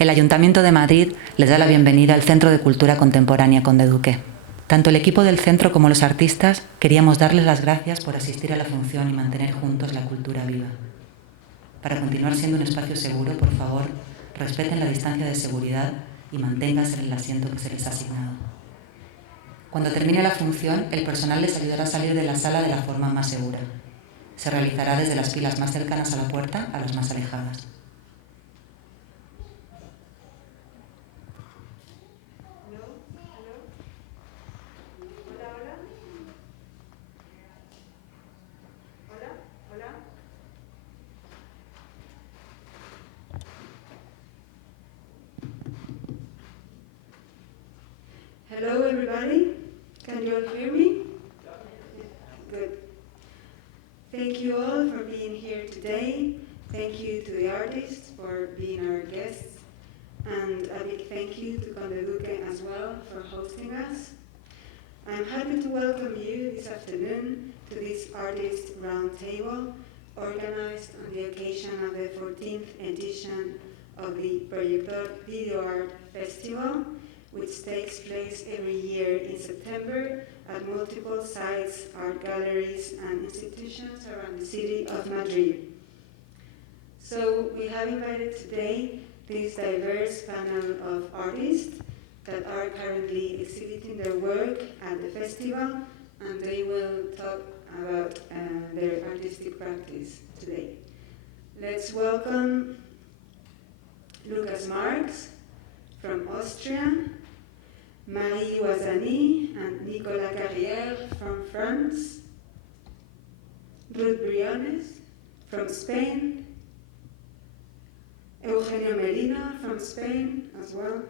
El Ayuntamiento de Madrid les da la bienvenida al Centro de Cultura Contemporánea Conde Duque. Tanto el equipo del centro como los artistas queríamos darles las gracias por asistir a la función y mantener juntos la cultura viva. Para continuar siendo un espacio seguro, por favor, respeten la distancia de seguridad y manténganse en el asiento que se les ha asignado. Cuando termine la función, el personal les ayudará a salir de la sala de la forma más segura. Se realizará desde las filas más cercanas a la puerta a las más alejadas. Hello everybody, can you all hear me? Good. Thank you all for being here today. Thank you to the artists for being our guests. And a big thank you to Conde Duque as well for hosting us. I'm happy to welcome you this afternoon to this Artist Roundtable organized on the occasion of the 14th edition of the Proyector Video Art Festival, which takes place every year in September at multiple sites, art galleries, and institutions around the city of Madrid. So we have invited today this diverse panel of artists that are currently exhibiting their work at the festival, and they will talk about their artistic practice today. Let's welcome Lucas Marx from Austria, Marie Ouazani and Nicolas Carrière from France, Ruth Briones from Spain, Eugenio Merino from Spain as well,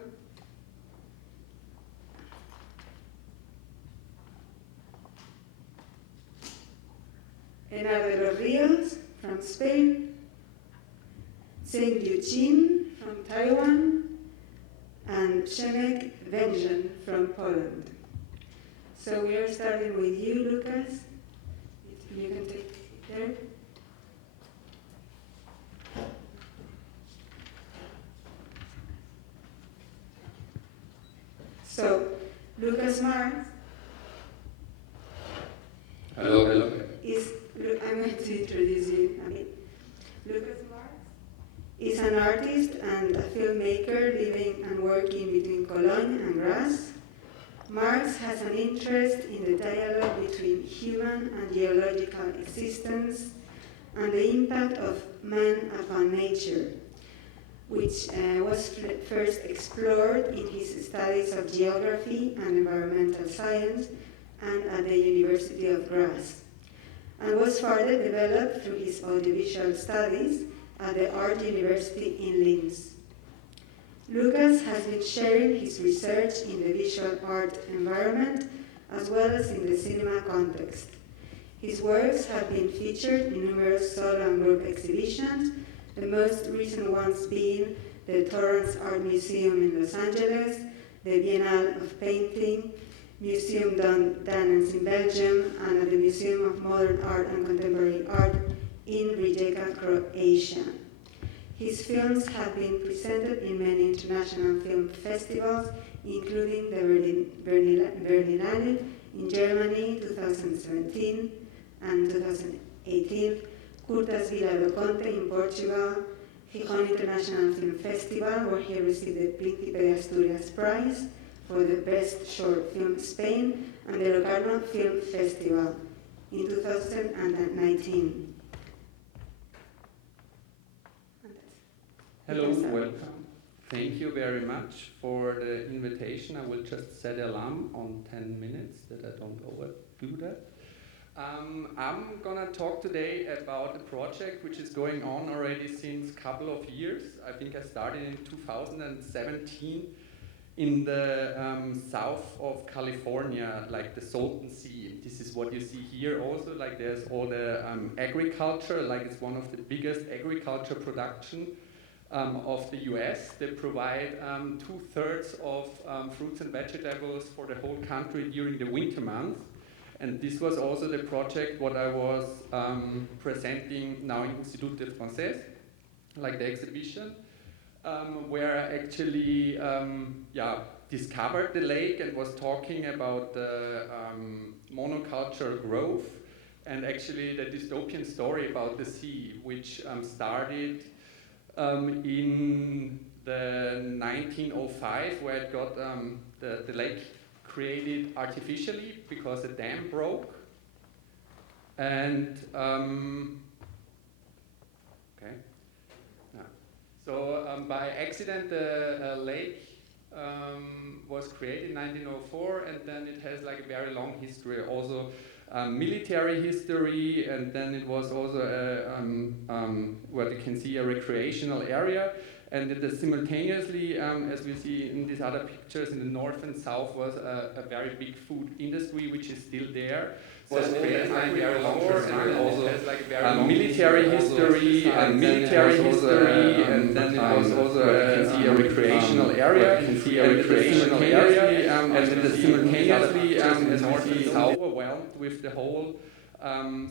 Enar de los Rios from Spain, Zeng Yuqin from Taiwan, and Przemek Węgiel from Poland. So we are starting with you, Lucas. You can take it there. So, Lucas Marx. Hello, hello. I'm going to introduce you a bit. Lucas Marx is an artist and a filmmaker living and working between Cologne and Graz. Marx has an interest in the dialogue between human and geological existence and the impact of man upon nature, which was first explored in his studies of geography and environmental science and at the University of Graz, and was further developed through his audiovisual studies at the Art University in Linz. Lucas has been sharing his research in the visual art environment as well as in the cinema context. His works have been featured in numerous solo and group exhibitions, the most recent ones being the Torrance Art Museum in Los Angeles, the Biennale of Painting, Museum Danens in Belgium, and at the Museum of Modern Art and Contemporary Art in Rijeka, Croatia. His films have been presented in many international film festivals, including the Berlinale in Germany 2017 and 2018, Curtas Vila do Conde in Portugal, Gijón International Film Festival, where he received the Príncipe de Asturias Prize for the Best Short Film Spain, and the Locarno Film Festival in 2019. Hello, welcome. Thank you very much for the invitation. I will just set alarm on 10 minutes that I don't overdo that. I'm gonna talk today about a project which is going on already since a couple of years. I think I started in 2017 in the south of California, like the Salton Sea. This is what you see here also, like there's all the agriculture, like it's one of the biggest agriculture production of the US. They provide 2/3 of fruits and vegetables for the whole country during the winter months. And this was also the project what I was presenting now in Institut de Français, like the exhibition. where I actually discovered the lake and was talking about the monoculture growth and actually the dystopian story about the sea, which started in the 1905, where it got the lake created artificially because a dam broke. And so by accident the lake was created in 1904, and then it has like a very long history, also military history, and then it was also what you can see a recreational area, and it is simultaneously, as we see in these other pictures, in the north and south was a very big food industry which is still there. Was created very long and also has like very military history and then it was also you can see a recreational area, and it is simultaneously as north and south overwhelmed with the whole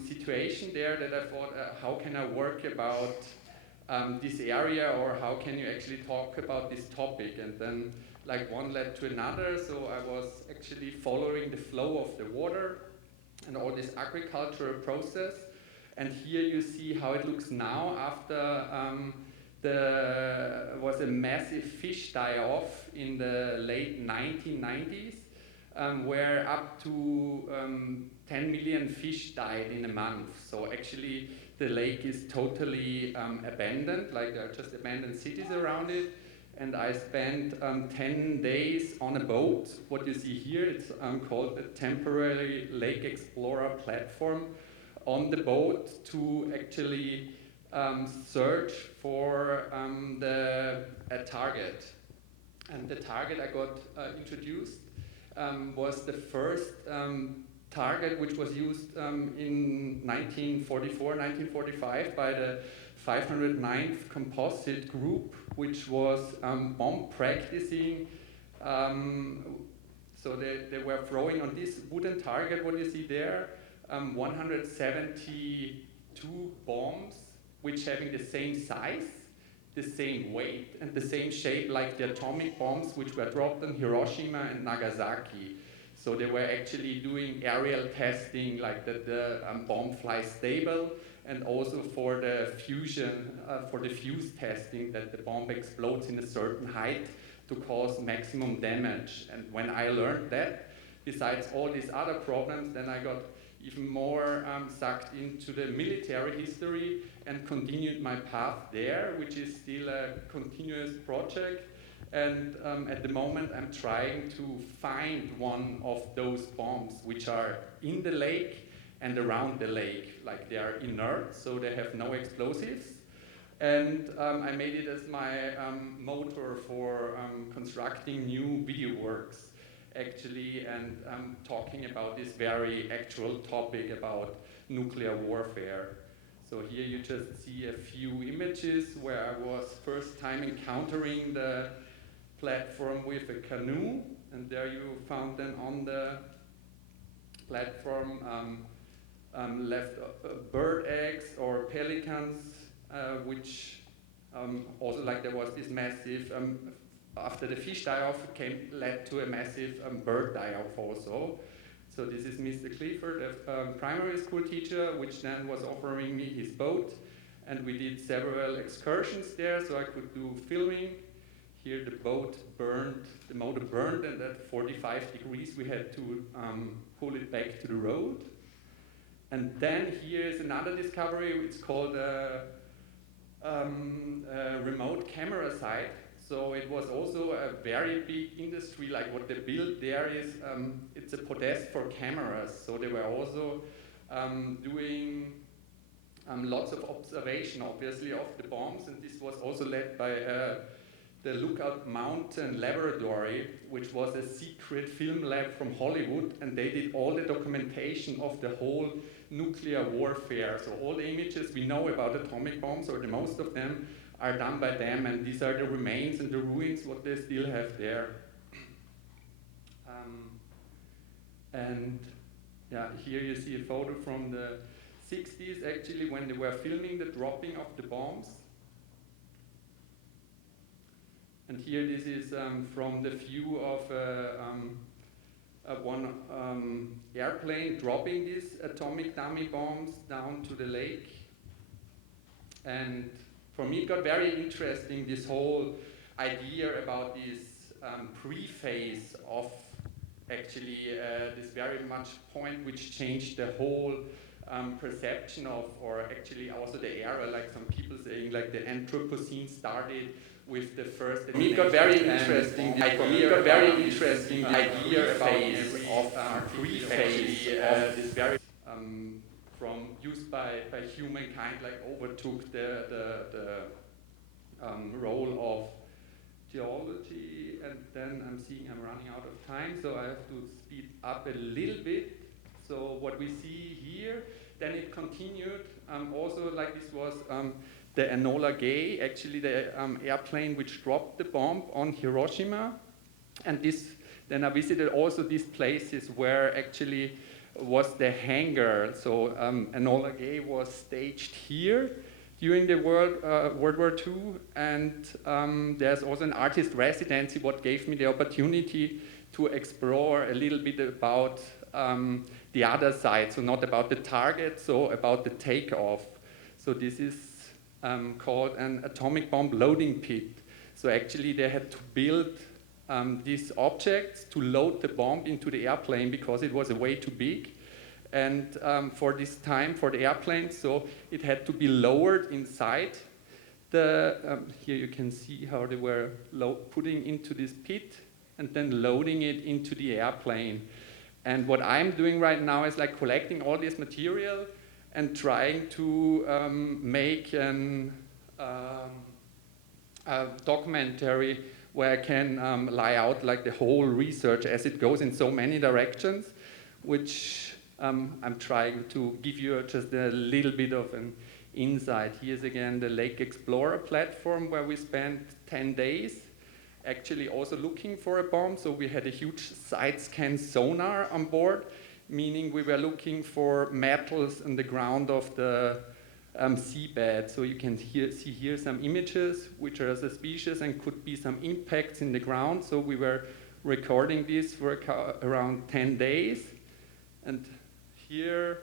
situation there, that I thought how can I work about this area, or how can you actually talk about this topic? And then like one led to another, so I was actually following the flow of the water and all this agricultural process. And here you see how it looks now after there was a massive fish die-off in the late 1990s, where up to 10 million fish died in a month. So actually the lake is totally abandoned, like there are just abandoned cities around it. And I spent 10 days on a boat. What you see here, it's called a temporary lake explorer platform, on the boat to actually search for a target. And the target I got introduced was the first target which was used in 1944, 1945 by the 509th Composite Group, which was bomb practicing. So they were throwing on this wooden target, what you see there, 172 bombs, which having the same size, the same weight, and the same shape like the atomic bombs which were dropped on Hiroshima and Nagasaki. So they were actually doing aerial testing, like that the bomb flies stable, and also for the fusion, for the fuse testing, that the bomb explodes in a certain height to cause maximum damage. And when I learned that, besides all these other problems, then I got even more sucked into the military history and continued my path there, which is still a continuous project. And at the moment I'm trying to find one of those bombs which are in the lake and around the lake, like they are inert, so they have no explosives. And I made it as my motor for constructing new video works, actually, and talking about this very actual topic about nuclear warfare. So here you just see a few images where I was first time encountering the platform with a canoe, and there you found them on the platform left bird eggs or pelicans, which also, like, there was this massive after the fish die-off led to a massive bird die-off also. So this is Mr. Clifford, a primary school teacher, which then was offering me his boat, and we did several excursions there, so I could do filming. Here the boat burned, the motor burned, and at 45 degrees we had to pull it back to the road. And then here is another discovery. It's called a remote camera site. So it was also a very big industry. Like what they built there is, it's a podest for cameras. So they were also doing lots of observation, obviously, of the bombs. And this was also led by the Lookout Mountain Laboratory, which was a secret film lab from Hollywood, and they did all the documentation of the whole nuclear warfare. So all the images we know about atomic bombs, or the most of them, are done by them, and these are the remains and the ruins, what they still have there. And yeah, here you see a photo from the 60s, actually, when they were filming the dropping of the bombs. And here this is from the view of one airplane dropping these atomic dummy bombs down to the lake. And for me it got very interesting, this whole idea about this pre-phase of actually this very much point which changed the whole perception of, or actually also the era, like some people saying like the Anthropocene started with the first. For me it got very interesting. For me it got very interesting the idea phase of pre-phase of this very from used by humankind, like overtook the role of geology. And then I'm seeing I'm running out of time, so I have to speed up a little bit. So what we see here, then it continued also like this was the Enola Gay, actually the airplane which dropped the bomb on Hiroshima. And this, then I visited also these places where actually was the hangar. So Enola Gay was staged here during the World War II, and there's also an artist residency what gave me the opportunity to explore a little bit about the other side, so not about the target, so about the takeoff. So this is called an atomic bomb loading pit. So actually they had to build these objects to load the bomb into the airplane because it was way too big. And for this time, for the airplane, so it had to be lowered inside. Here you can see how they were putting into this pit and then loading it into the airplane. And what I'm doing right now is like collecting all this material and trying to make a documentary where I can lay out like the whole research as it goes in so many directions, which I'm trying to give you just a little bit of an insight. Here's again the Lake Explorer platform where we spent 10 days actually also looking for a bomb. So we had a huge side scan sonar on board, meaning we were looking for metals on the ground of the seabed. So you can see here some images which are suspicious and could be some impacts in the ground. So we were recording this for around 10 days. And here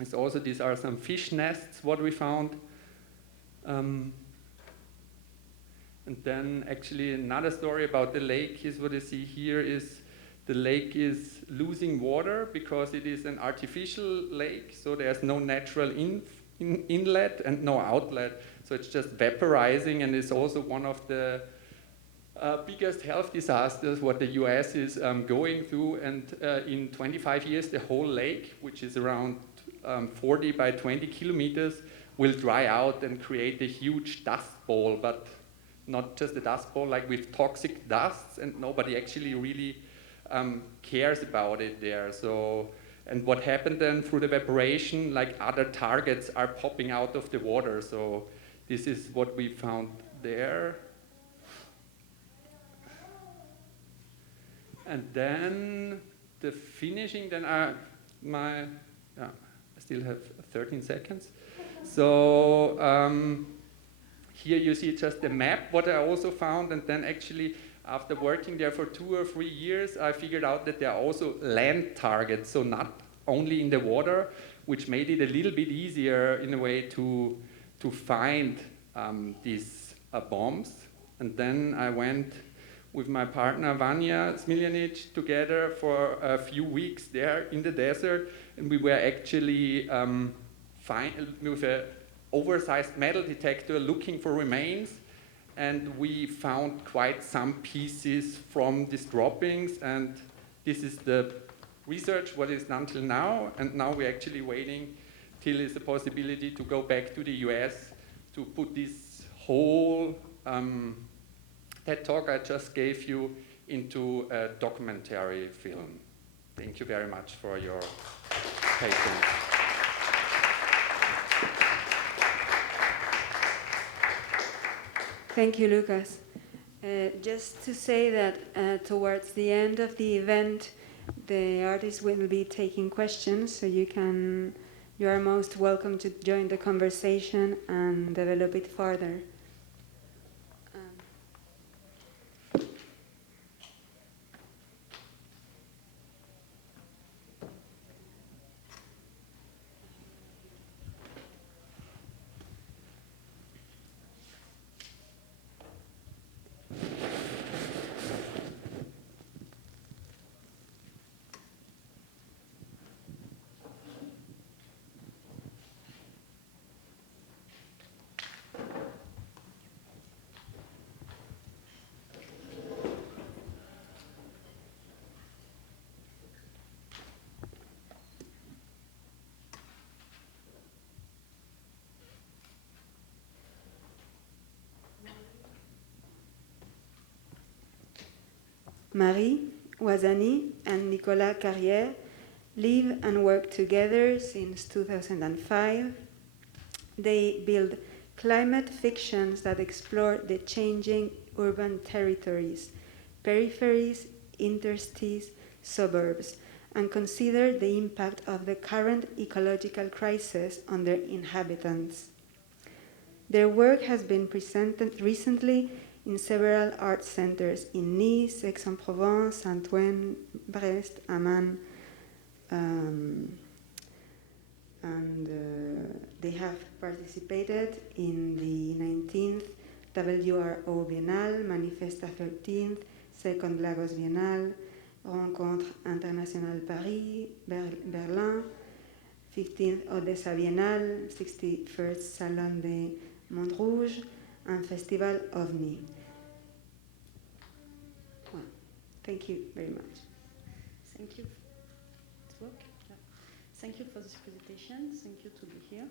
is also, these are some fish nests what we found. And then actually another story about the lake is what you see here is the lake is losing water because it is an artificial lake, so there's no natural inlet and no outlet. So it's just vaporizing, and it's also one of the biggest health disasters what the US is going through. And in 25 years, the whole lake, which is around 40 by 20 kilometers, will dry out and create a huge dust bowl, but not just a dust bowl, like with toxic dusts, and nobody actually really cares about it there. So, and what happened then through the evaporation, like other targets are popping out of the water. So this is what we found there. And then the finishing, then I still have 13 seconds. So here you see just the map, what I also found, and then actually after working there for 2 or 3 years, I figured out that there are also land targets, so not only in the water, which made it a little bit easier in a way to find these bombs. And then I went with my partner Vanja Smiljanic together for a few weeks there in the desert, and we were actually with an oversized metal detector looking for remains, and we found quite some pieces from these droppings, and this is the research what is done till now, and now we're actually waiting till there's a possibility to go back to the US to put this whole TED talk I just gave you into a documentary film. Thank you very much for your patience. Thank you, Lucas. Just to say that towards the end of the event, the artists will be taking questions, so you are most welcome to join the conversation and develop it further. Marie Ouazani and Nicolas Carrière live and work together since 2005. They build climate fictions that explore the changing urban territories, peripheries, interstices, suburbs, and consider the impact of the current ecological crisis on their inhabitants. Their work has been presented recently in several art centers in Nice, Aix-en-Provence, Saint-Ouen, Brest, Amman, and they have participated in the 19th WRO Biennale, Manifesta 13th, Second Lagos Biennale, Rencontre Internationale Paris, Berlin, 15th Odessa Biennale, 61st Salon de Montrouge, and Festival OVNI. Well, thank you very much. Thank you. It's work? Yeah. Thank you for this presentation. Thank you to be here.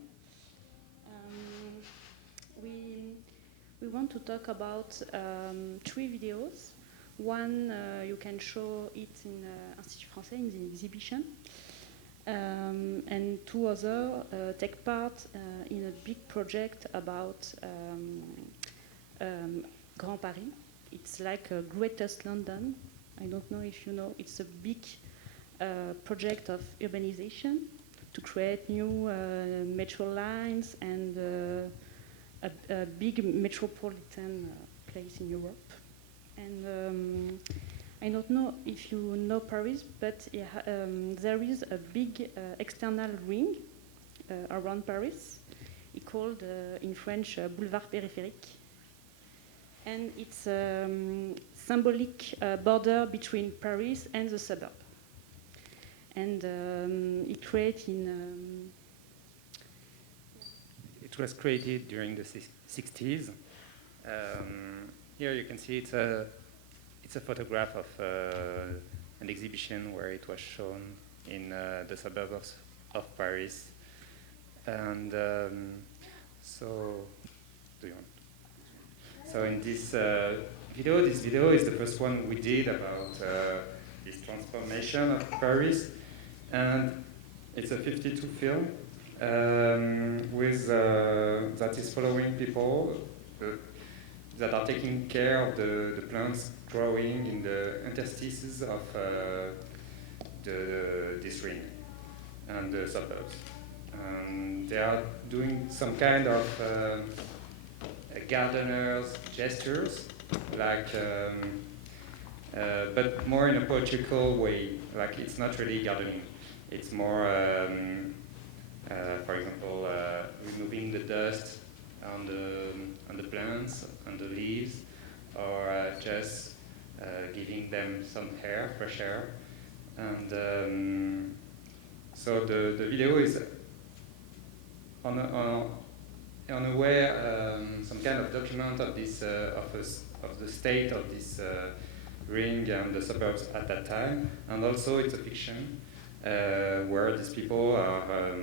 We want to talk about 3 videos. One, you can show it in Institut Français in the exhibition. And 2 other take part in a big project about Grand Paris. It's like Greatest London. I don't know if you know. It's a big project of urbanization to create new metro lines and a big metropolitan place in Europe. And I don't know if you know Paris, but there is a big external ring around Paris. It's called in French Boulevard Périphérique. And it's a symbolic border between Paris and the suburb. And it was created during the 60s. Here you can see it's a photograph of an exhibition where it was shown in the suburbs of Paris. And so in this video is the first one we did about this transformation of Paris. And it's a 52 film that is following people that are taking care of the plants growing in the interstices of this ring and the suburbs. They are doing some kind of gardener's gestures, like, but more in a poetical way. Like, it's not really gardening. It's more, for example, removing the dust on the plants, on the leaves, or just giving them some air, fresh air. And so the video is on a way some kind of document of this of the state of this ring and the suburbs at that time, and also it's a fiction where these people are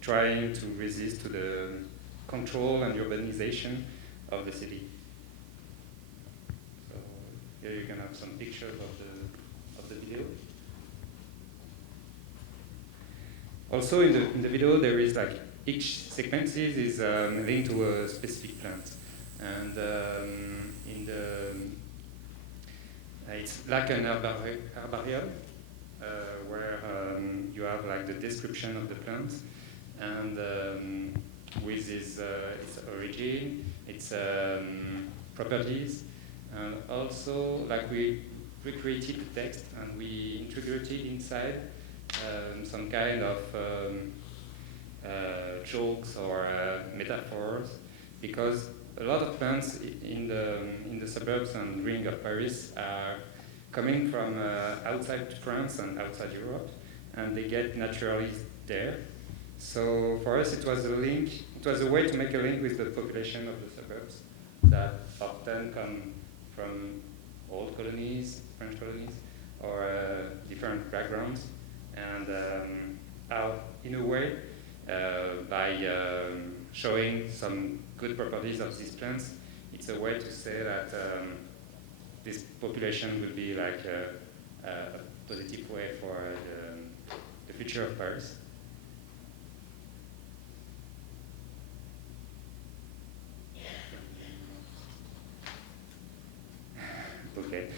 trying to resist to the control and urbanization of the city. So here you can have some pictures of the video. Also in the video there is like each sequence is linked to a specific plant, and it's like an herbarium where you have like the description of the plant and with its origin, its properties, and also like we recreated the text and we integrated inside some kind of jokes or metaphors, because a lot of plants in the suburbs and ring of Paris are coming from outside France and outside Europe, and they get naturally there. So for us, it was a link. It was a way to make a link with the population of the suburbs that often come from old colonies, French colonies, or different backgrounds, and in a way, by showing some good properties of these plants, it's a way to say that this population will be like a positive way for the future of Paris. Okay.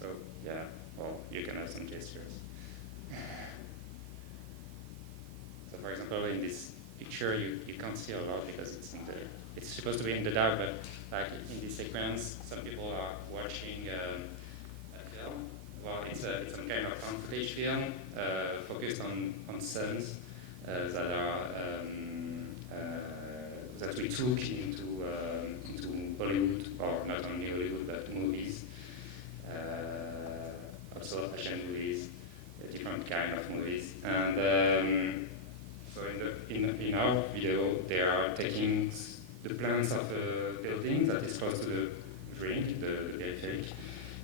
So yeah, well, you can have some gestures. So for example, in this picture, you can't see a lot because it's supposed to be in the dark, but like in this sequence, some people are watching a film. Well, it's some kind of found footage film focused on suns that are that we took into Hollywood, or not only Hollywood, but movies, also action movies, different kind of movies. And so in our video, they are taking the plans of a building that is close to the drink, the periphery,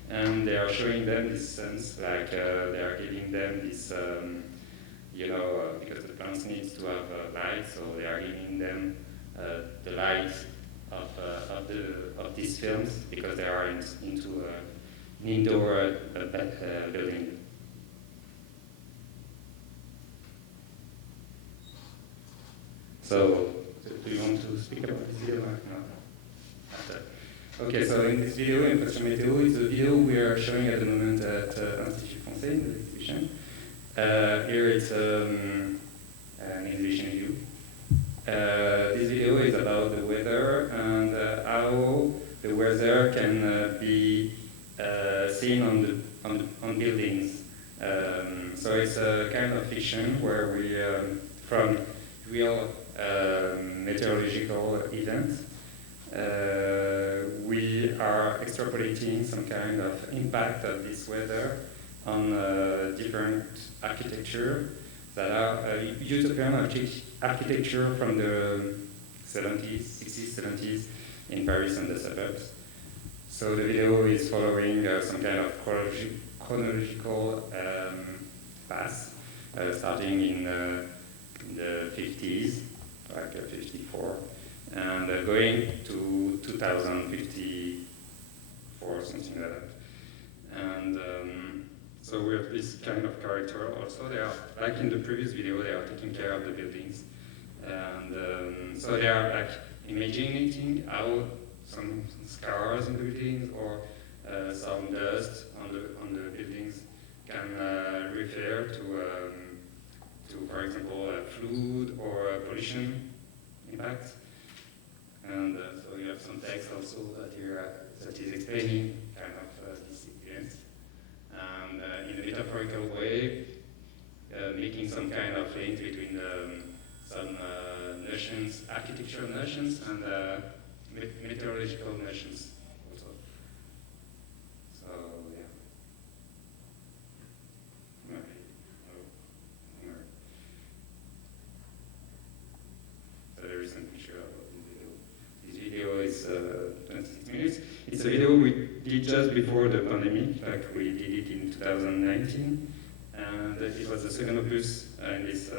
and they are showing them this sense, like they are giving them this, because the plants needs to have light, so they are giving them the light of these films because they are into an indoor building. So, do you want to speak about this video or not? After. Okay, so in this video, Impression Météo is a video we are showing at the moment at Institut Français in the exhibition. Here it's an exhibition view. This video is about the weather and how the weather can be seen on buildings. So it's a kind of fiction where we, from real meteorological events, we are extrapolating some kind of impact of this weather on different architecture that are utopian architecture from the 70s, 60s, 70s in Paris and the suburbs. So the video is following some kind of chronological path, starting in the 50s, like 54, and going to 2054, something like that. And so we have this kind of character also. They are, like in the previous video, they are taking care of the buildings. And so they are like imagining how some scars in the buildings or some dust on the buildings can refer to, for example, flood or pollution impact. And so you have some text also that is explaining kind of this experience. And in a metaphorical way, making some kind of link between some notions, architectural notions, and meteorological notions also. So, yeah. So there is some picture of the video. This video is 26 minutes. It's a video we did just before the pandemic, like we did it in 2019. And it was the second opus in this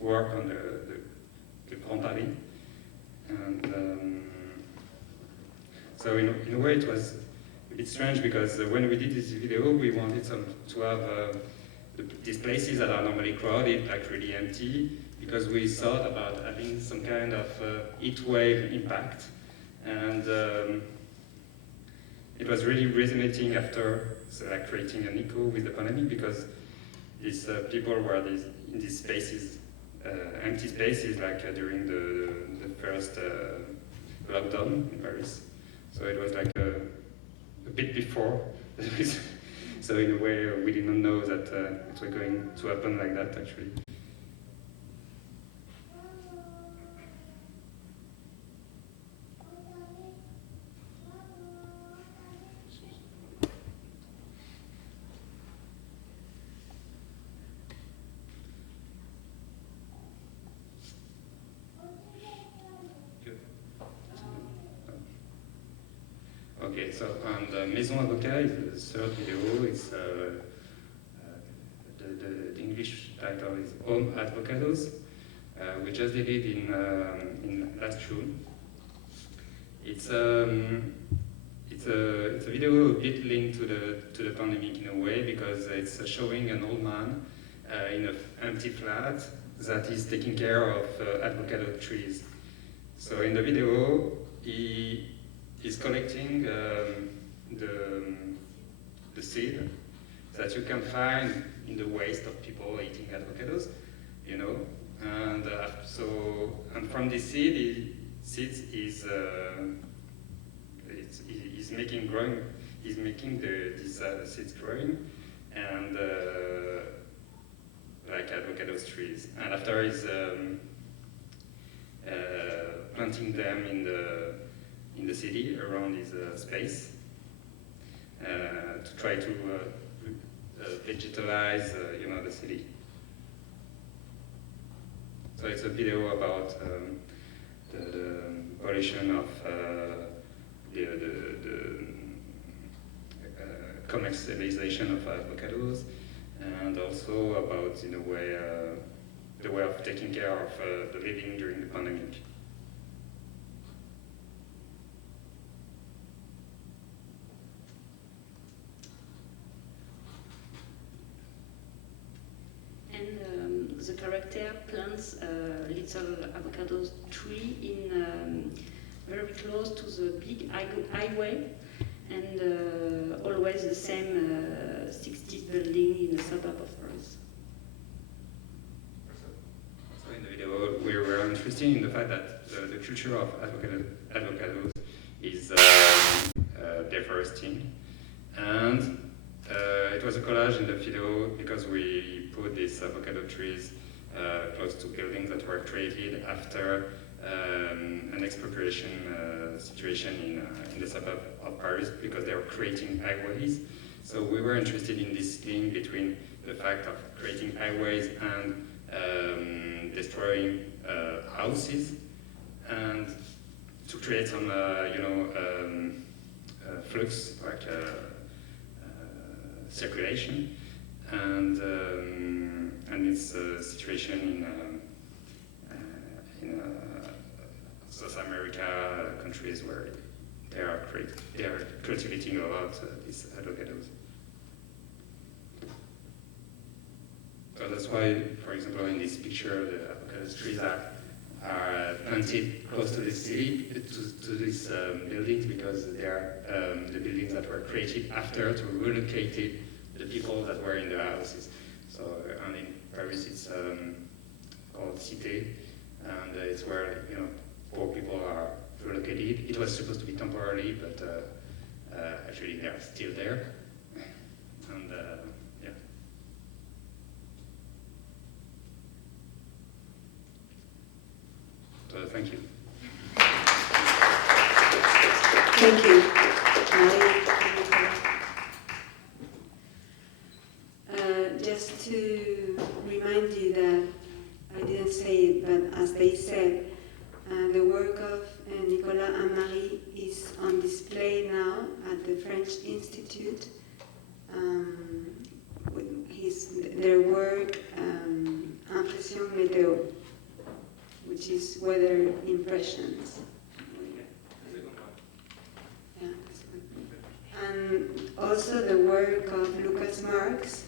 work on the Grand Paris. And so in a way it was a bit strange because when we did this video, we wanted to have these places that are normally crowded, like really empty, because we thought about having some kind of heat wave impact. And it was really resonating after, so like creating an echo with the pandemic, because these people were in these spaces, empty spaces, like during the first lockdown in Paris. So it was like a bit before. So in a way, we didn't know that it was going to happen like that, actually. Okay, so and Maison Avocat is the third video. It's the English title is Home Avocados. We just did it in last June, It's a video a bit linked to the pandemic in a way, because it's showing an old man in an empty flat that is taking care of avocado trees. So in the video, he is collecting the seed that you can find in the waste of people eating avocados, you know. And and from this seeds is making these seeds growing, and like avocado trees. And after he's planting them in the city around his space to try to vegetalize, the city. So it's a video about the pollution of the commercialization of avocados, and also about, in a way, the way of taking care of the living during the pandemic. And the character plants a little avocado tree in very close to the big highway, and always the same 60s building in the suburb of Paris. So in the video, we were interested in the fact that the culture of avocados is deforesting, and it was a collage in the video because we put these avocado trees close to buildings that were created after an expropriation situation in the suburb of Paris, because they were creating highways. So we were interested in this link between the fact of creating highways and destroying houses, and to create some, flux, like circulation, and this situation in South America countries where they are cultivating a lot these avocados. So that's why, for example, in this picture, the avocado trees are planted close to the city, to these buildings, because they are the buildings that were created after to relocate the people that were in the houses. So, and in Paris, it's called Cité, and it's where, poor people are relocated. It was supposed to be temporarily, but actually they are still there. And yeah. So thank you. Thank you. Just to remind you that I didn't say it, but as they said, the work of Nicolas and Marie is on display now at the French Institute. Their work, Impression Météo, which is weather impressions. Yeah. And also the work of Lucas Marx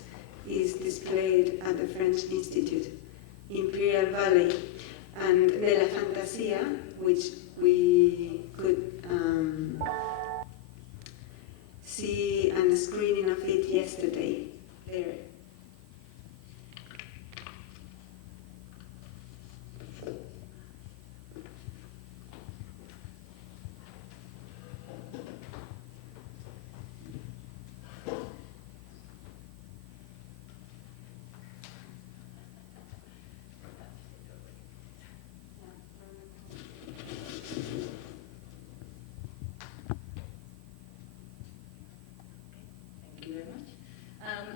is displayed at the French Institute, Imperial Valley, and De la Fantasia, which we could see a screening of it yesterday there.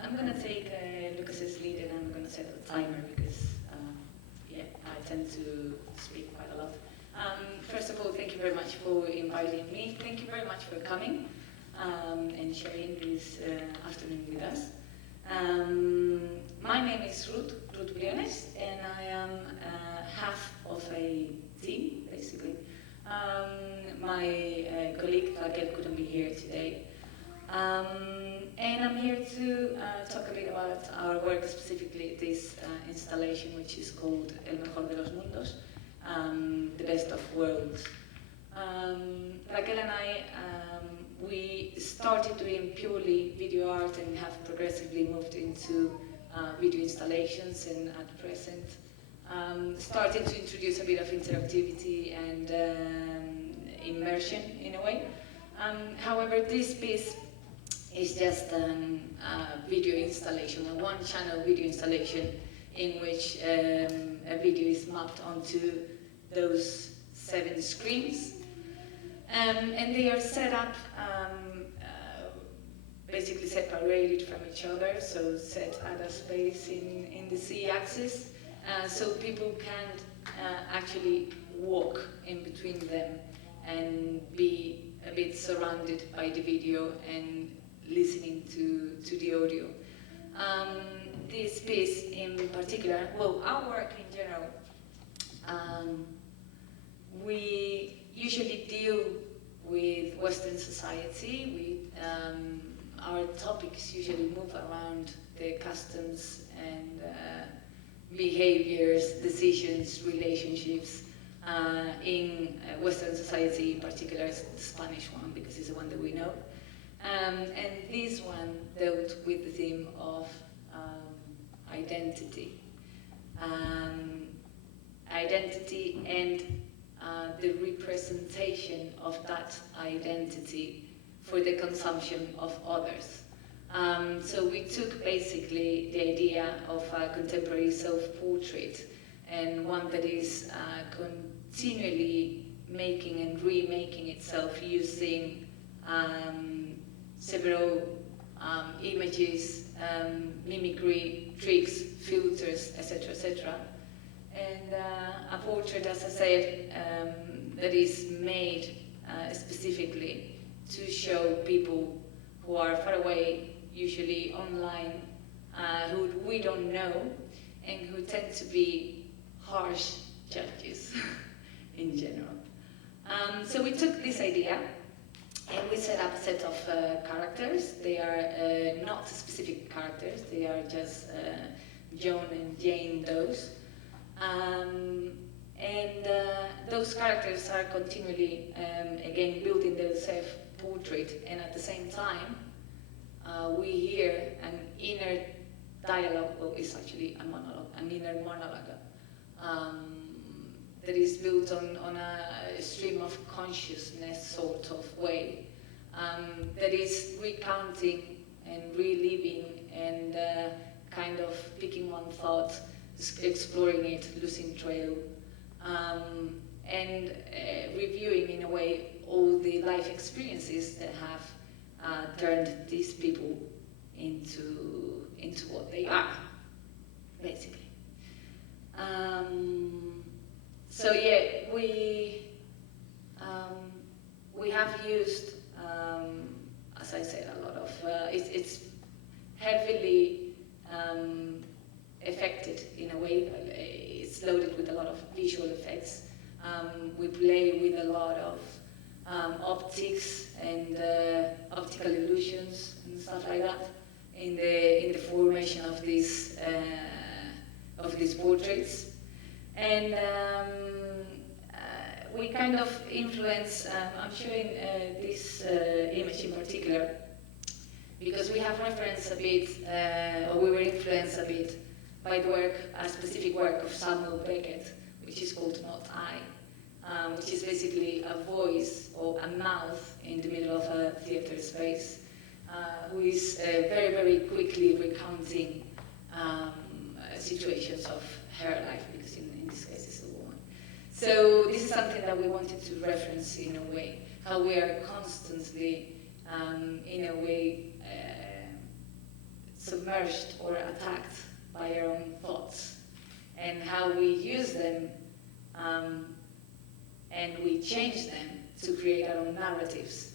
I'm going to take Lucas's lead, and I'm going to set a timer because, I tend to speak quite a lot. First of all, thank you very much for inviting me. Thank you very much for coming and sharing this afternoon with us. My name is Ruth Briones, and I am half of a team, basically, My colleague Raquel couldn't be here today. And I'm here to talk a bit about our work, specifically this installation, which is called El Mejor de los Mundos, the best of worlds. Raquel and I, we started doing purely video art and have progressively moved into video installations, and at present starting to introduce a bit of interactivity and immersion in a way. However, this piece is just a video installation, a one-channel video installation in which a video is mapped onto those 7 screens. And they are set up basically separated from each other, so set at a space in the Z-axis, so people can actually walk in between them and be a bit surrounded by the video and listening to the audio. This piece in particular, well, our work in general, we usually deal with Western society. Our topics usually move around the customs and behaviors, decisions, relationships in Western society, in particular the Spanish one, because it's the one that we know. And this one dealt with the theme of identity. Identity and the representation of that identity for the consumption of others. So we took basically the idea of a contemporary self-portrait, and one that is continually making and remaking itself using several images, mimicry, tricks, filters, etc., etc. And a portrait, as I said, that is made specifically to show people who are far away, usually online, who we don't know, and who tend to be harsh judges in general. So we took this idea and we set up a set of characters. They are not specific characters, they are just John and Jane Does. And those characters are continually, again, building their self-portrait, and at the same time, we hear an inner dialogue, well, it's actually a monologue, an inner monologue, that is built on a stream of consciousness sort of way, that is recounting and reliving and kind of picking one thought, exploring it, losing trail, and reviewing in a way all the life experiences that have turned these people into what they are, basically. So yeah, we have used, as I said, a lot of it's heavily affected in a way. It's loaded with a lot of visual effects. We play with a lot of optics and optical illusions and stuff like that in the formation of these portraits. And we kind of influence. I'm showing this image in particular because we have referenced a bit, or we were influenced a bit by the work, a specific work of Samuel Beckett, which is called Not I, which is basically a voice or a mouth in the middle of a theater space, who is very, very quickly recounting situations of her life, because in this case it's a woman. So this is something that we wanted to reference in a way, how we are constantly, in a way, submerged or attacked by our own thoughts, and how we use them and we change them to create our own narratives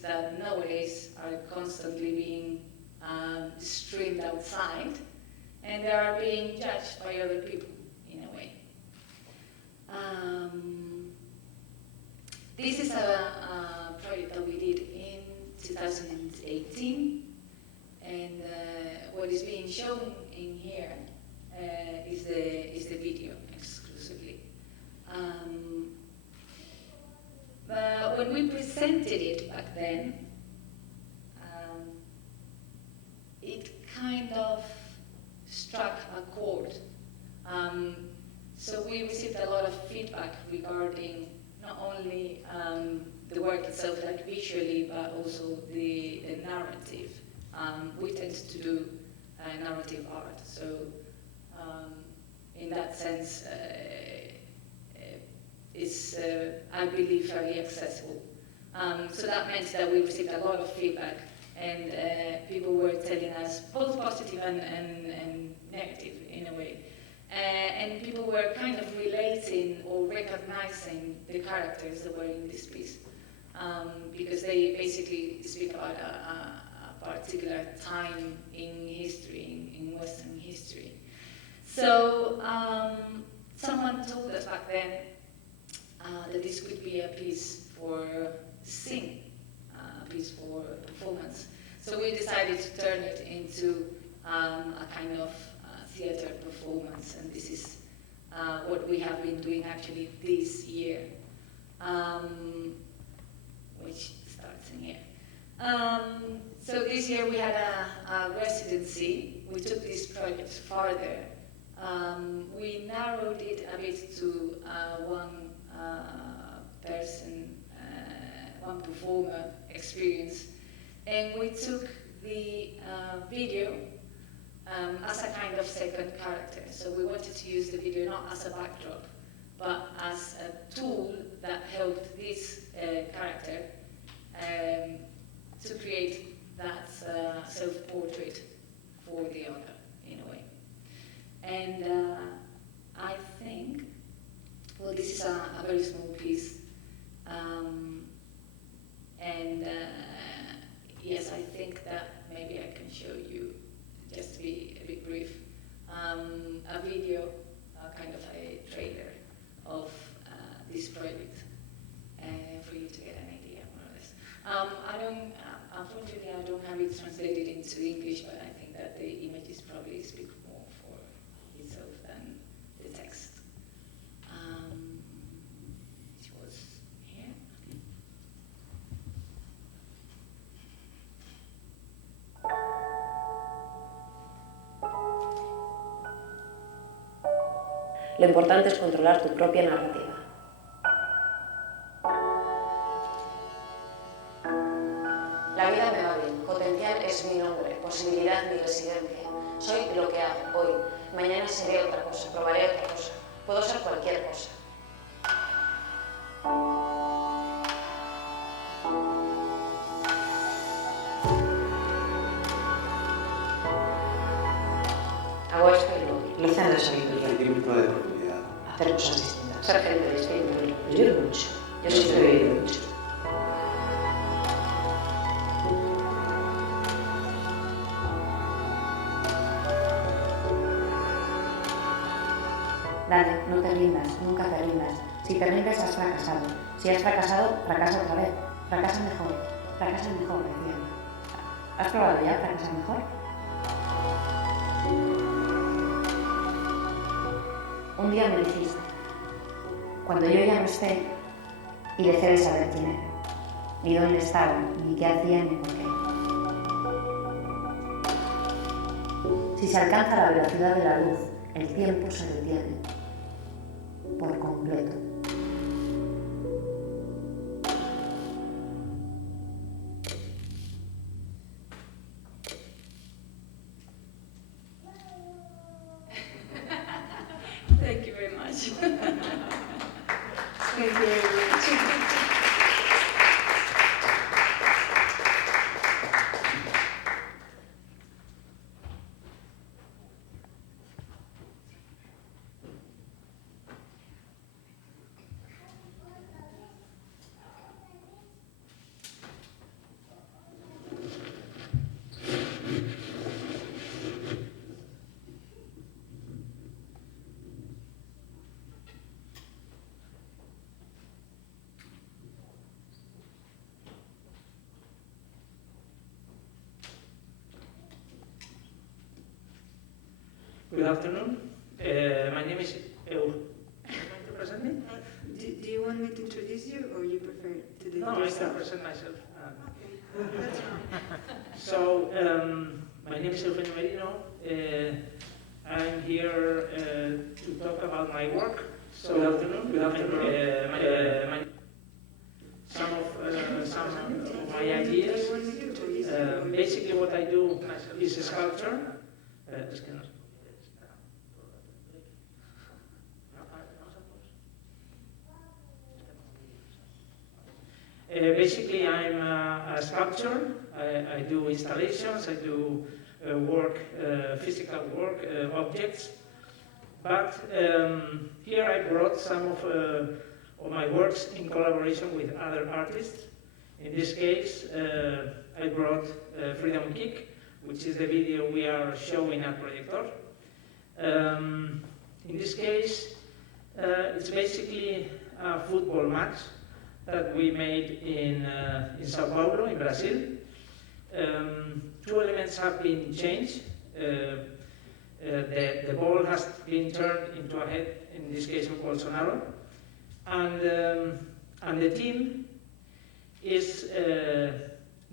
that nowadays are constantly being streamed outside, and they are being judged by other people in a way. This is a project that we did in 2018, and what is being shown in here is the video exclusively. But when we presented it back then, it kind of struck a chord. So we received a lot of feedback regarding not only the work itself, like visually, but also the narrative. We tend to do narrative art, so in that sense, it's, I believe, fairly accessible. So that meant that we received a lot of feedback, and people were telling us both positive and negative in a way. And people were kind of relating or recognizing the characters that were in this piece, because they basically speak about a particular time in history, in Western history. So someone told us back then that this could be a piece for sing, a piece for performance. So we decided to turn it into a kind of theater performance, and this is what we have been doing actually this year, which starts in here. So this year we had a residency. We took this project farther. We narrowed it a bit to one person, one performer experience, and we took the video as a kind of second character. So we wanted to use the video not as a backdrop, but as a tool that helped this character to create that self-portrait for the owner, in a way. And I think, well, this is a very small piece, and yes, I think that maybe I can show you, just to be a bit brief, a video, kind of a trailer of this project, for you to get an idea, more or less. Unfortunately, I don't have it translated into English, but I think that the images probably speak more for itself than the text. Which was here. Lo importante es controlar tu propia narrativa. La vida me va bien. Potencial es mi nombre, posibilidad mi residencia. Soy lo que hago hoy. Mañana seré otra cosa, probaré otra cosa. Puedo ser cualquier cosa. Hago esto y lo otro. Lo cedo sabiendo el sentimiento de profundidad. Hacer cosas distintas. Ser gente distinta. Yo lloro mucho. Yo siempre he vivido mucho. Dale, no te rindas, nunca te rindas. Si te rindes has fracasado. Si has fracasado, fracasa otra vez. Fracasa mejor, decían. ¿Has probado ya fracasar mejor? Un día me dijiste, cuando yo ya no esté, y dejé de saber quién era, ni dónde estaba, ni qué hacía, ni por qué. Si se alcanza la velocidad de la luz, el tiempo se detiene por completo. Thank you very much. Thank you very much. Good afternoon. My name is Eu. To present me? Do you want me to introduce you, or you prefer to do it No, yourself? I can present myself. Okay, that's fine. So, my name is Eugenio Merino. I'm here to talk about my work. So, good afternoon. Good afternoon. Some of my ideas. Basically, what I do is sculpture. Basically, I'm a sculptor. I do installations. I do work, physical work, objects. But here I brought some of my works in collaboration with other artists. In this case, I brought Freedom Kick, which is the video we are showing at Projector. In this case, it's basically a football match that we made in Sao Paulo, in Brazil. Two elements have been changed. The ball has been turned into a head, in this case of Bolsonaro, and the team is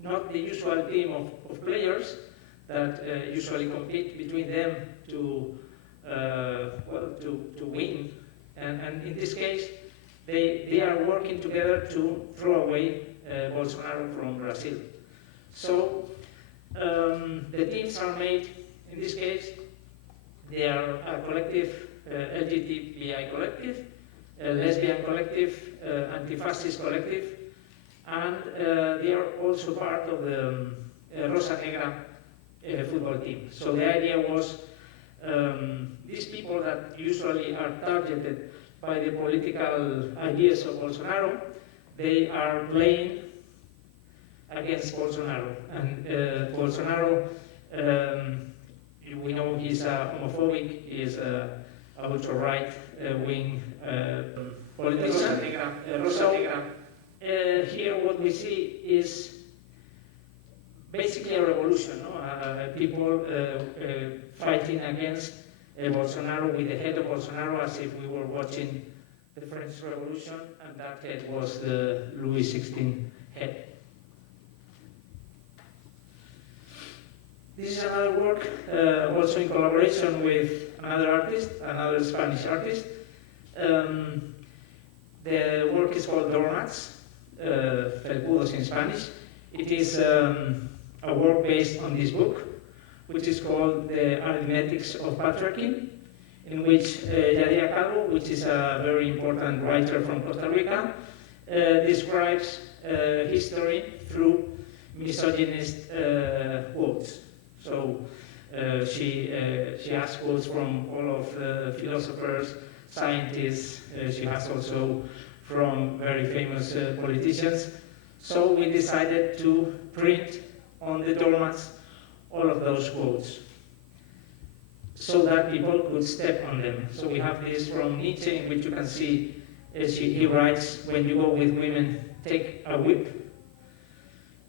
not the usual team of players that usually compete between them to win, and in this case they are working together to throw away Bolsonaro from Brazil. So the teams are made, in this case, they are a collective, LGBTI collective, a lesbian collective, anti-fascist collective, and they are also part of the Rosa Negra football team. So the idea was these people that usually are targeted by the political ideas of Bolsonaro, they are playing against Bolsonaro. And Bolsonaro, we know he's homophobic, he is an ultra-right wing politician. So here what we see is basically a revolution, no? People fighting against Bolsonaro with the head of Bolsonaro as if we were watching the French Revolution, and that head was the Louis XVI head. This is another work, also in collaboration with another artist, another Spanish artist. The work is called Doormats, felpudos in Spanish. It is a work based on this book, which is called The Arithmetics of Patriarchy, in which Yadira Calvo, which is a very important writer from Costa Rica, describes history through misogynist quotes. So she has quotes from all of the philosophers, scientists. She has also from very famous politicians. So we decided to print on the doormats all of those quotes so that people could step on them. So we have this from Nietzsche, in which you can see he writes, when you go with women, take a whip.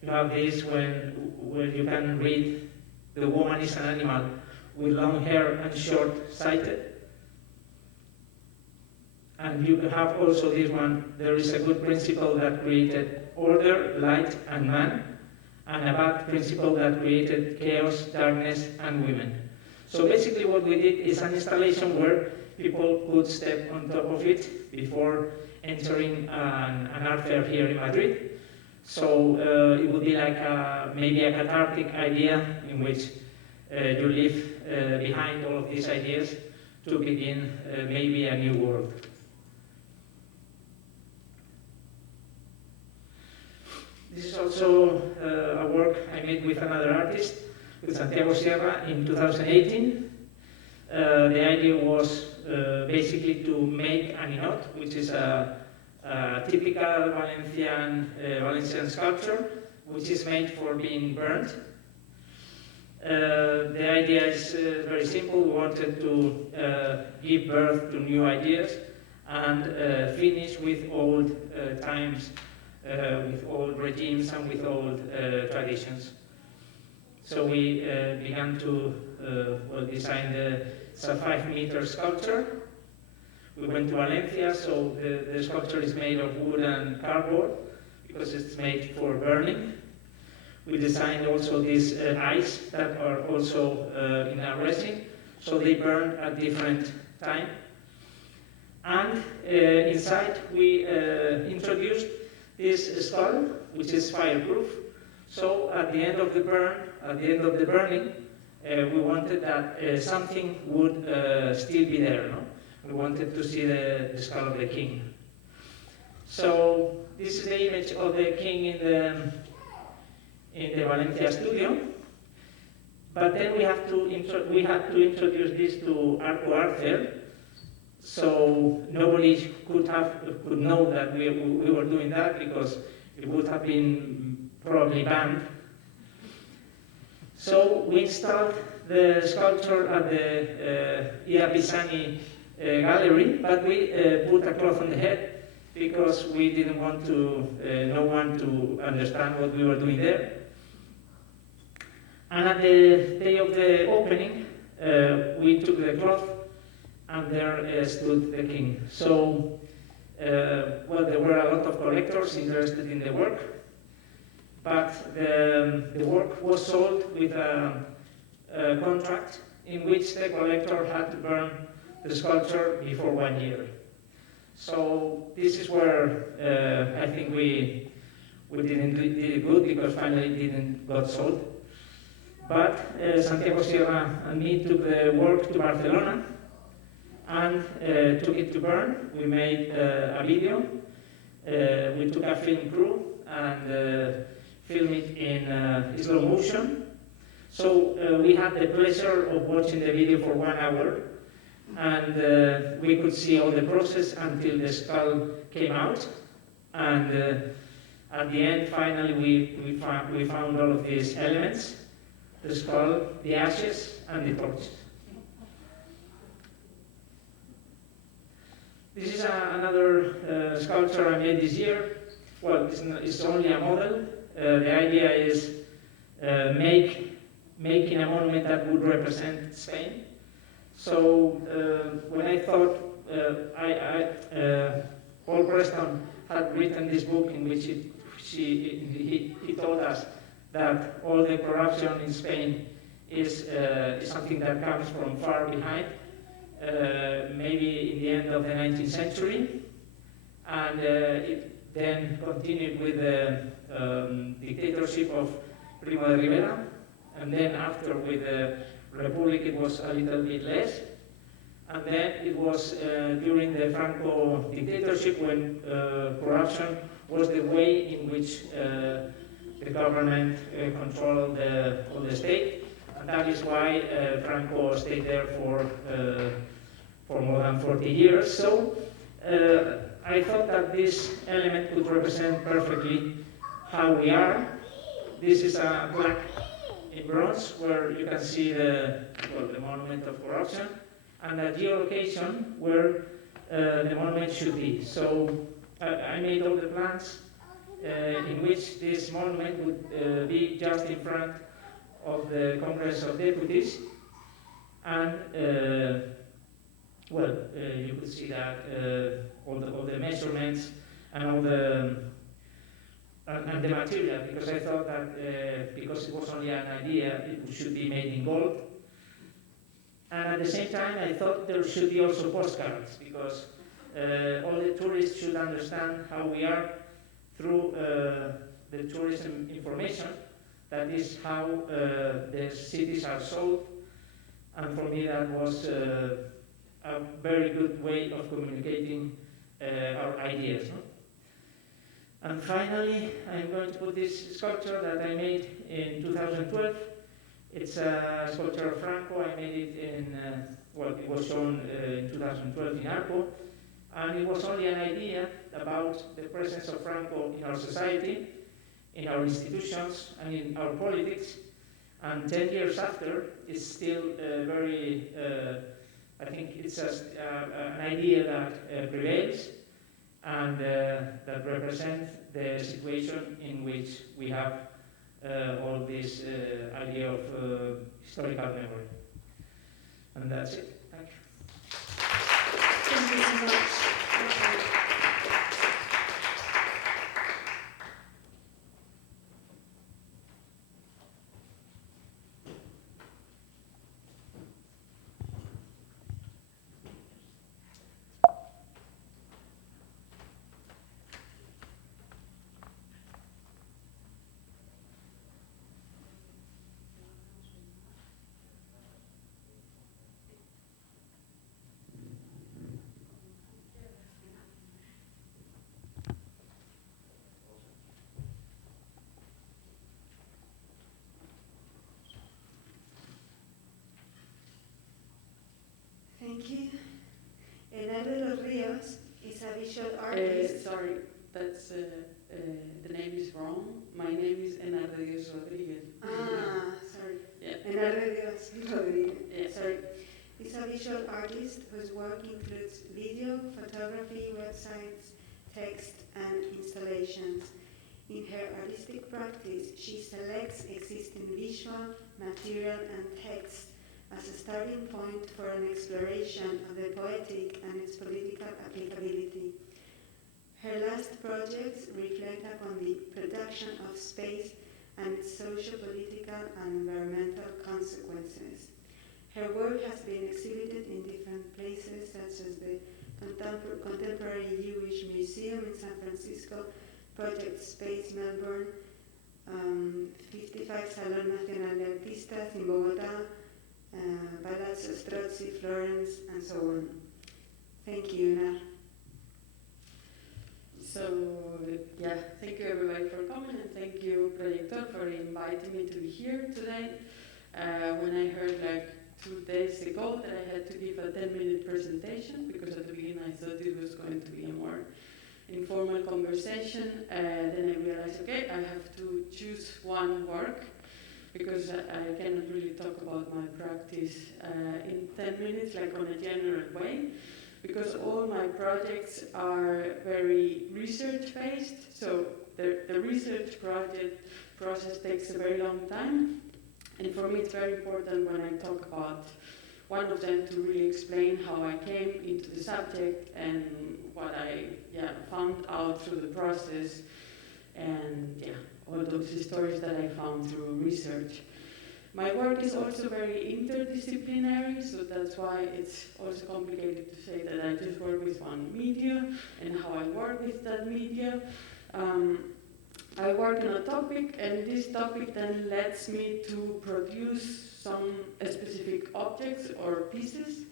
You have this where you can read, the woman is an animal with long hair and short-sighted. And you have also this one, there is a good principle that created order, light, and man, and a bad principle that created chaos, darkness, and women. So basically what we did is an installation where people could step on top of it before entering an art fair here in Madrid. So it would be like maybe a cathartic idea in which you leave behind all of these ideas to begin maybe a new world. This is also a work I made with another artist, with Santiago Sierra, in 2018. The idea was basically to make a ninot, which is a typical Valencian sculpture, which is made for being burnt. The idea is very simple. We wanted to give birth to new ideas and finish with old times, with old regimes and with old traditions. So we began to design the 5-meter sculpture. We went to Valencia, so the sculpture is made of wood and cardboard because it's made for burning. We designed also these eyes that are also in a resin, so they burn at different time. And inside we introduced this skull, which is fireproof. So at the end of the burning, we wanted that something would still be there. No? We wanted to see the skull of the king. So this is the image of the king in the Valencia studio. But then we had to introduce this to Arco Arcel, so nobody could know that we were doing that because it would have been probably banned. So we installed the sculpture at the Ia Pisani gallery, but we put a cloth on the head because we didn't want no one to understand what we were doing there. And at the day of the opening, we took the cloth, and there stood the king. So, there were a lot of collectors interested in the work, but the work was sold with a contract in which the collector had to burn the sculpture before 1 year. So this is where I think we did it good because finally it didn't got sold. But Santiago Sierra and me took the work to Barcelona and took it to burn. We made a video. We took a film crew and filmed it in slow motion. So we had the pleasure of watching the video for 1 hour, and we could see all the process until the skull came out. And at the end, finally, we found all of these elements: the skull, the ashes, and the torches. This is another sculpture I made this year. Well, it's only a model. The idea is making a monument that would represent Spain. So when I thought, Paul Preston had written this book in which he told us that all the corruption in Spain is something that comes from far behind, maybe in the end of the 19th century, and it then continued with the dictatorship of Primo de Rivera, and then after with the Republic it was a little bit less, and then it was during the Franco dictatorship when corruption was the way in which the government controlled all the state, and that is why Franco stayed there for more than 40 years. So I thought that this element could represent perfectly how we are. This is a plaque in bronze where you can see the monument of corruption and a geolocation where the monument should be. So I made all the plans in which this monument would be just in front of the Congress of Deputies, and you could see that all the measurements and all the material, because I thought that because it was only an idea, it should be made in gold. And at the same time, I thought there should be also postcards, because all the tourists should understand how we are through the tourism information. That is how the cities are sold, and for me that was a very good way of communicating our ideas. No? And finally, I'm going to put this sculpture that I made in 2012. It's a sculpture of Franco. I made it in, it was shown in 2012 in Arco. And it was only an idea about the presence of Franco in our society, in our institutions, and in our politics. And 10 years after, it's still very, I think it's just an idea that prevails and that represents the situation in which we have all these ideas. idea of historical memory. And that's it. Thank you. Thank you so much. Thank you. Enardo Los Ríos is a visual artist. Sorry, that's the name is wrong. My name is Enardo Dios Rodriguez. Sorry. Yeah. Enardo Dios Rodriguez. Yeah. Sorry. Is a visual artist whose work includes video, photography, websites, text, and installations. In her artistic practice, she selects existing visual, material, and text as a starting point for an exploration of the poetic and its political applicability. Her last projects reflect upon the production of space and its socio-political and environmental consequences. Her work has been exhibited in different places, such as the Contemporary Jewish Museum in San Francisco, Project Space Melbourne, 55 Salón Nacional de Artistas in Bogotá, Palazzo Strozzi, Florence, and so on. Thank you, Nar. So, yeah, thank you everybody for coming, and thank you, Proyector, for inviting me to be here today. When I heard 2 days ago that I had to give a 10-minute presentation, because at the beginning I thought it was going to be a more informal conversation, then I realized, okay, I have to choose one work, because I cannot really talk about my practice in 10 minutes, on a general way, because all my projects are very research-based, so the research process takes a very long time, and for me it's very important when I talk about one of them to really explain how I came into the subject and what I found out through the process, and all those stories that I found through research. My work is also very interdisciplinary, so that's why it's also complicated to say that I just work with one media and how I work with that media. I work on a topic, and this topic then lets me to produce some specific objects or pieces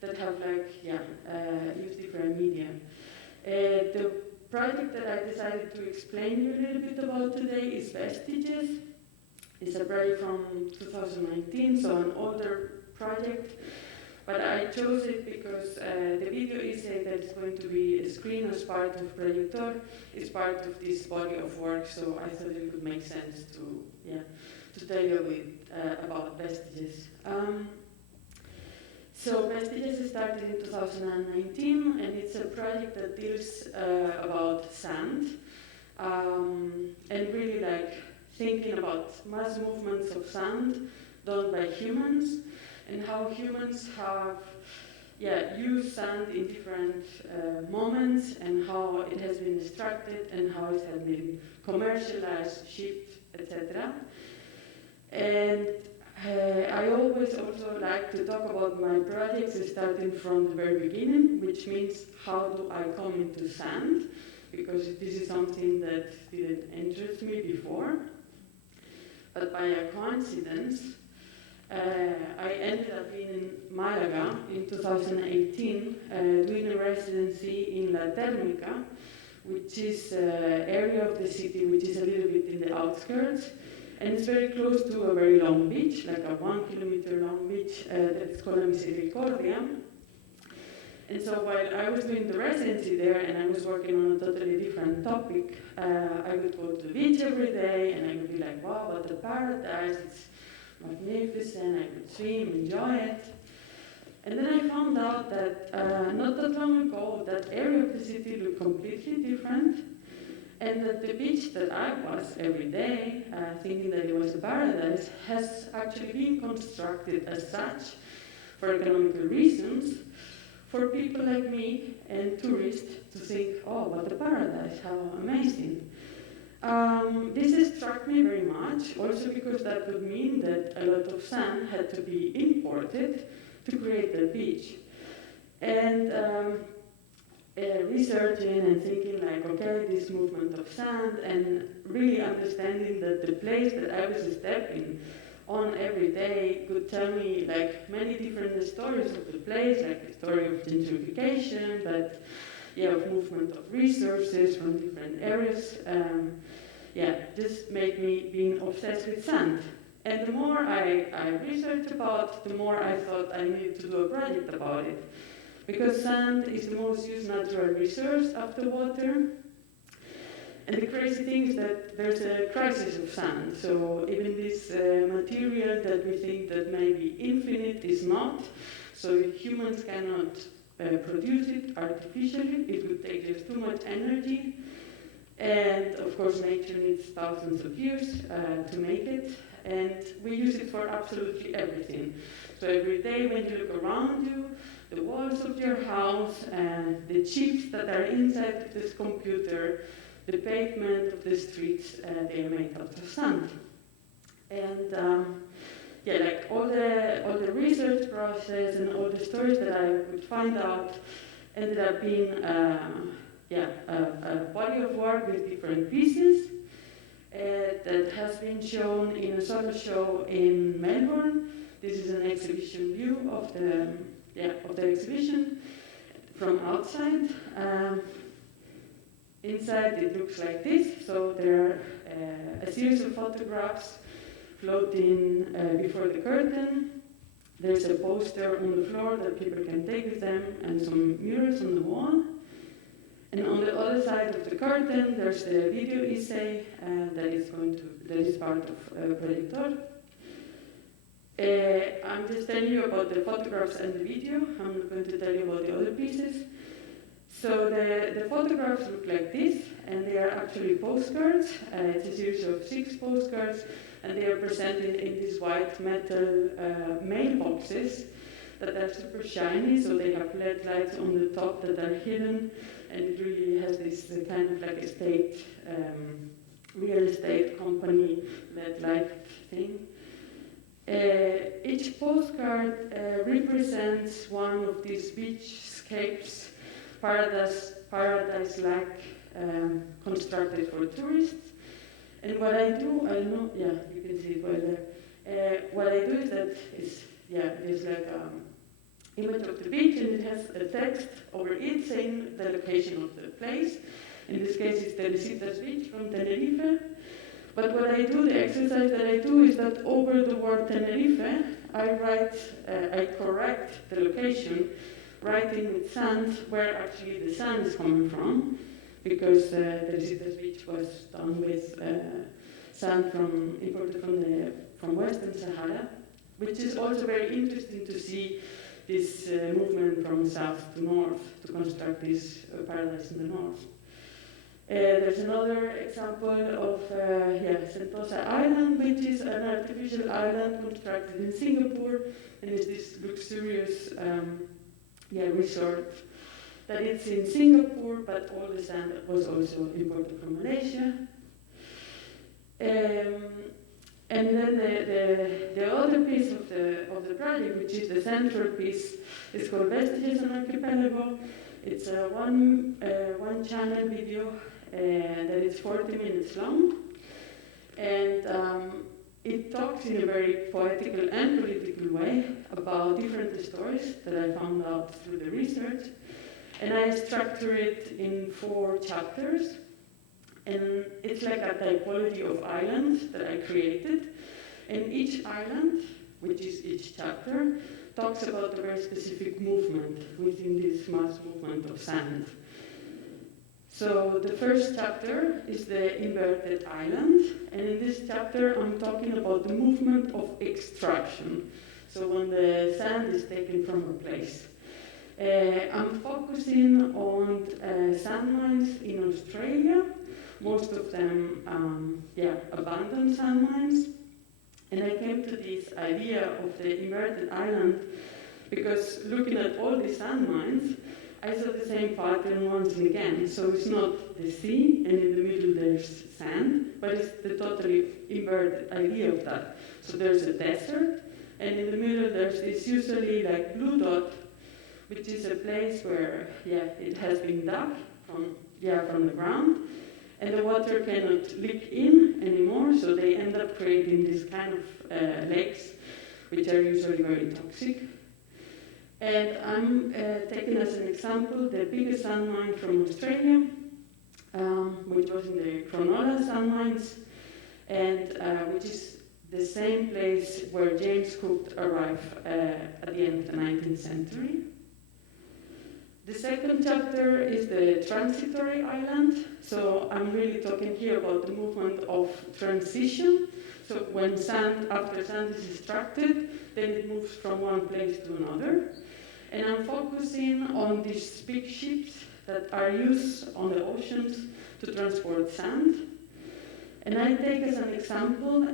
that have use different media. The project that I decided to explain you a little bit about today is Vestiges. It's a project from 2019, so an older project. But I chose it because the video essay that is going to be screened as part of Proyector is part of this body of work, so I thought it would make sense to tell you a bit about Vestiges. So Vestiges started in 2019, and it's a project that deals about sand, and really thinking about mass movements of sand done by humans, and how humans have used sand in different moments, and how it has been extracted, and how it has been commercialized, shipped, etc. And I always also like to talk about my projects starting from the very beginning, which means how do I come into sand, because this is something that didn't interest me before. But by a coincidence, I ended up in Malaga in 2018 doing a residency in La Térmica, which is an area of the city which is a little bit in the outskirts, and it's very close to a very long beach, like a 1 kilometer long beach that's called Misericordia. And so while I was doing the residency there and I was working on a totally different topic, I would go to the beach every day and I would be like, wow, what a paradise, it's magnificent, I could swim, enjoy it. And then I found out that not that long ago, that area of the city looked completely different. And that the beach that I was every day, thinking that it was a paradise, has actually been constructed as such for economical reasons, for people like me and tourists to think, oh, what a paradise, how amazing. This has struck me very much, also because that would mean that a lot of sand had to be imported to create the beach. And researching and thinking like, okay, this movement of sand, and really understanding that the place that I was stepping on every day could tell me like many different stories of the place, like the story of gentrification, but yeah, of movement of resources from different areas. Just made me being obsessed with sand. And the more I researched about, the more I thought I needed to do a project about it. Because sand is the most used natural resource after water. And the crazy thing is that there's a crisis of sand. So even this material that we think that may be infinite is not. So humans cannot produce it artificially. It would take just too much energy. And of course nature needs thousands of years to make it. And we use it for absolutely everything. So every day when you look around you, the walls of your house, and the chips that are inside this computer, the pavement of the streets, they are made out of sand. And like all the research process and all the stories that I could find out ended up being a body of work with different pieces that has been shown in a solo show in Melbourne. This is an exhibition view of the exhibition from outside. Inside it looks like this. So there are a series of photographs floating before the curtain. There's a poster on the floor that people can take with them, and some murals on the wall. And on the other side of the curtain, there's the video essay that is part of Projector. I'm just telling you about the photographs and the video. I'm not going to tell you about the other pieces. So the photographs look like this, and they are actually postcards. It's a series of 6 postcards, and they are presented in these white metal mailboxes that are super shiny, so they have LED lights on the top that are hidden, and it really has this kind of like estate, real estate company LED light thing. Each postcard represents one of these beachscapes, paradise-like, constructed for tourists. And what I do, you can see it well there. What I do is that there's like image of the beach, and it has a text over it saying the location of the place. In this case, it's Telecitas Beach from Tenerife. But what I do, the exercise that I do, is that over the word Tenerife, I correct the location, writing with sand where actually the sand is coming from, because Telecitas Beach was done with sand imported from Western Sahara, which is also very interesting to see this movement from south to north to construct this paradise in the north. There's another example of Sentosa Island, which is an artificial island constructed in Singapore, and it's this luxurious resort that it's in Singapore, but all the sand was also imported from Malaysia. And then the other piece of the project, which is the central piece, is called Vestiges on Archipelago. It's a one channel video that is 40 minutes long, and it talks in a very poetical and political way about different stories that I found out through the research, and I structure it in 4 chapters. And it's like a typology of islands that I created. And each island, which is each chapter, talks about a very specific movement within this mass movement of sand. So the first chapter is the inverted island. And in this chapter, I'm talking about the movement of extraction. So when the sand is taken from a place. I'm focusing on sand mines in Australia, most of them abandoned sand mines. And I came to this idea of the inverted island because looking at all the sand mines, I saw the same pattern once and again. So it's not the sea, and in the middle there's sand, but it's the totally inverted idea of that. So there's a desert, and in the middle there's this usually like blue dot, which is a place where it has been dug from the ground, and the water cannot leak in anymore, so they end up creating these kind of lakes, which are usually very toxic. And I'm taking as an example the biggest sand mine from Australia, which was in the Cronulla sand mines, and which is the same place where James Cook arrived at the end of the 19th century. The second chapter is the transitory island. So I'm really talking here about the movement of transition. So when after sand is extracted, then it moves from one place to another. And I'm focusing on these big ships that are used on the oceans to transport sand. And I take as an example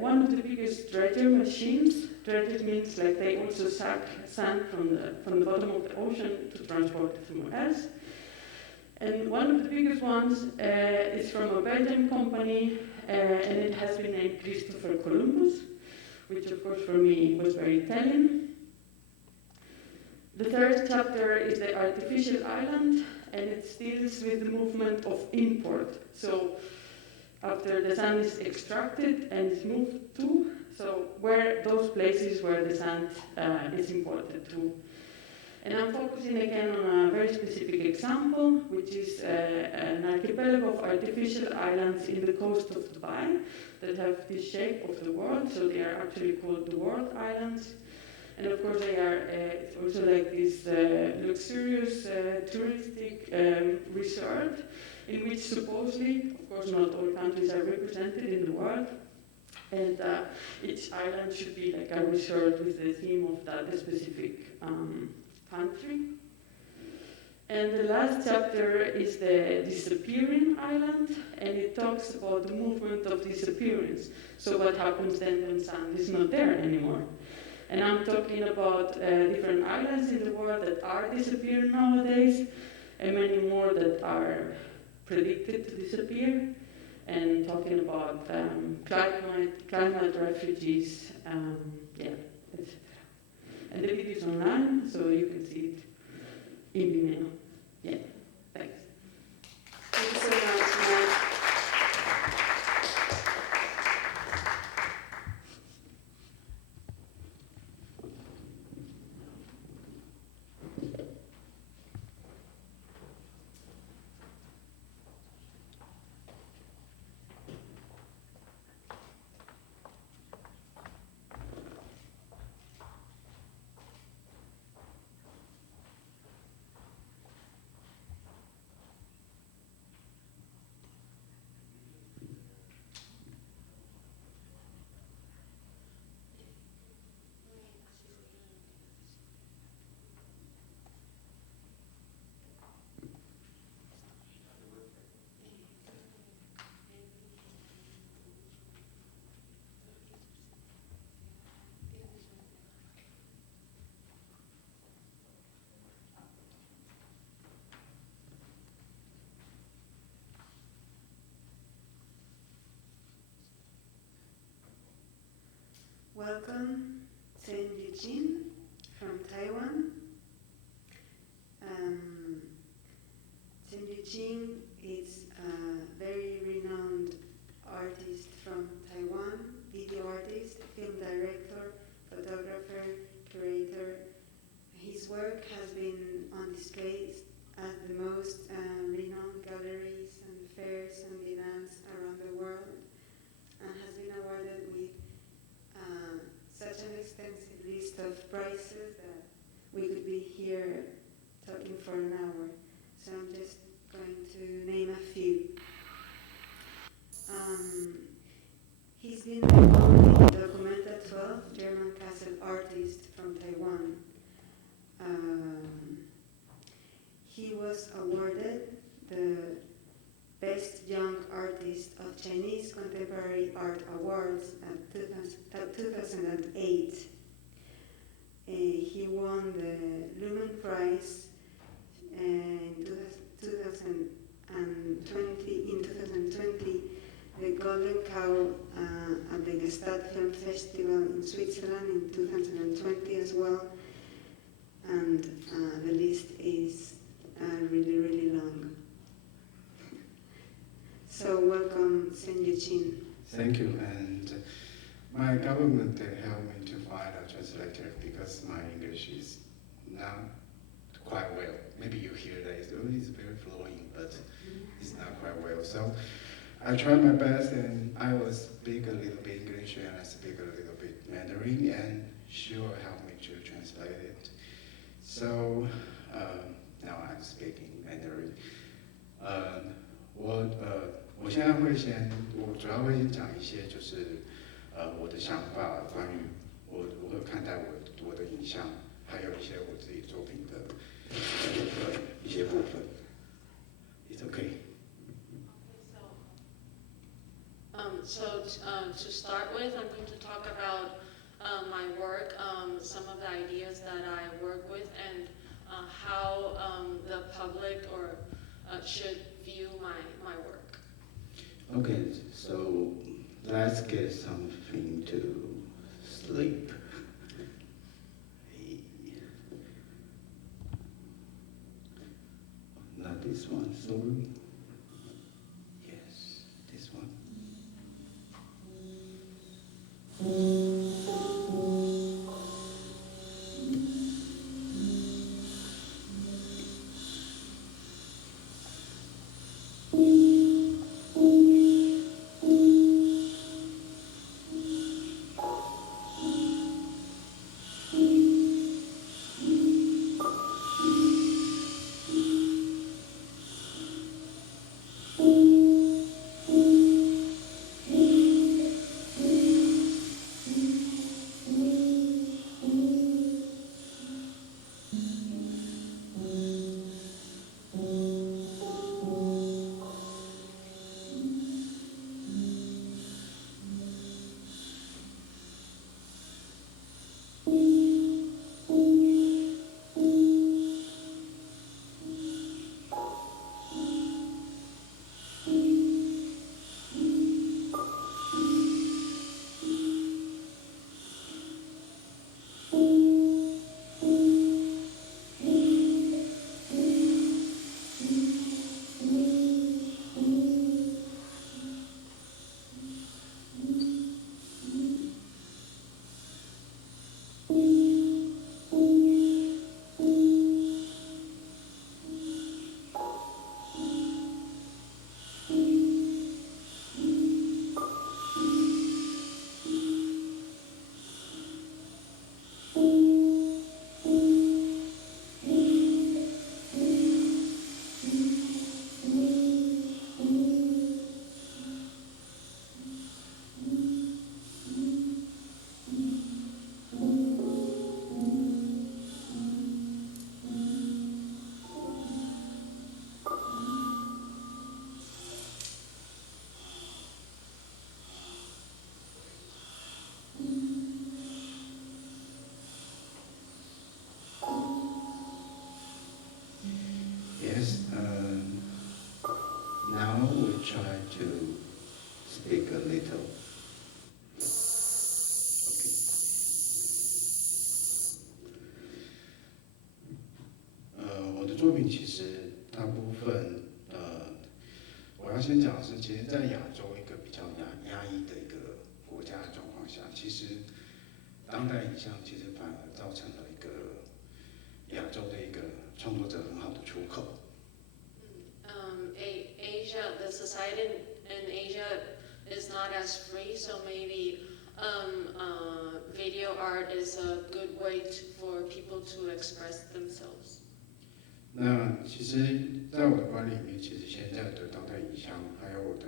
one of the biggest dredger machines. Dredger means like they also suck sand from the bottom of the ocean to transport it somewhere else. And one of the biggest ones is from a Belgian company, and it has been named Christopher Columbus, which of course for me was very telling. The third chapter is the artificial island, and it deals with the movement of import. So after the sand is extracted and is moved to, so where those places where the sand is imported to. And I'm focusing again on a very specific example, which is an archipelago of artificial islands in the coast of Dubai that have this shape of the world, so they are actually called the World Islands. And of course they are also like this luxurious touristic resort in which supposedly, of course not all countries are represented in the world, and each island should be like a resort with the theme of that specific country. And the last chapter is the disappearing island, and it talks about the movement of disappearance. So what happens then when sand is not there anymore? And I'm talking about different islands in the world that are disappearing nowadays, and many more that are predicted to disappear, and talking about climate refugees, etc. And the video is online, so you can see it in Vimeo. Yeah, thanks. Thank you so much, Matt. Welcome, Chen Yujin from Taiwan. Chen Yujin is a very renowned artist from Taiwan, video artist, film director, photographer, curator. His work has been on display at the most renowned galleries and fairs and events around the world, and has been awarded with such an extensive list of prizes that we could be here talking for an hour. So I'm just going to name a few. He's been the only Documenta 12 German castle artist from Taiwan. He was awarded the Best Young 2008. He won the Lumen Prize in 2020, the Golden Cow at the Gstaad Film Festival in Switzerland in 2020 as well. And the list is really, really long. So welcome, Senju Chin. Thank you. And my government helped me to find a translator because my English is not quite well. Maybe you hear that it's very flowing, but it's not quite well. So I tried my best, and I will speak a little bit English and I speak a little bit Mandarin, and she will help me to translate it. So now I'm speaking Mandarin. 我现在我主要会先讲一些就是我的想法，关于我如何看待我的影像，还有一些我自己作品的一些部分。It's okay. To start with, I'm going to talk about my work, some of the ideas that I work with, and how the public should view my work. Okay, so let's get something to sleep. Not this one, sorry. Yes, this one. Yes, now we try to speak a little. Okay. 我的作品其实大部分我要先讲的是，其实，在亚洲一个比较压抑的一个国家的状况下，其实当代影像其实反而造成了一个亚洲的一个创作者很好的出口。Asia, the society in Asia is not as free, so maybe video art is a good way for people to express themselves. 那其实，在我的观念里面，其实现在的当代影像，还有我的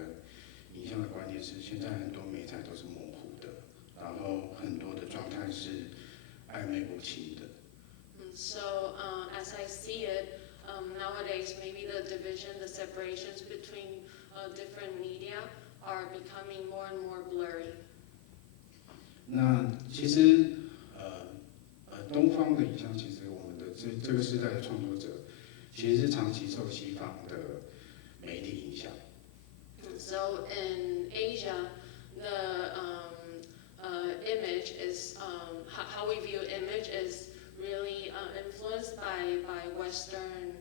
影像的观念是，现在很多媒材都是模糊的，然后很多的状态是暧昧不清的。So as I see it, nowadays maybe the division, the separations between different media are becoming more and more blurry. 那其实东方的影像，其实我们的这个时代的创作者，其实是长期受西方的媒体影响。So in Asia, the image is how we view image is really influenced by Western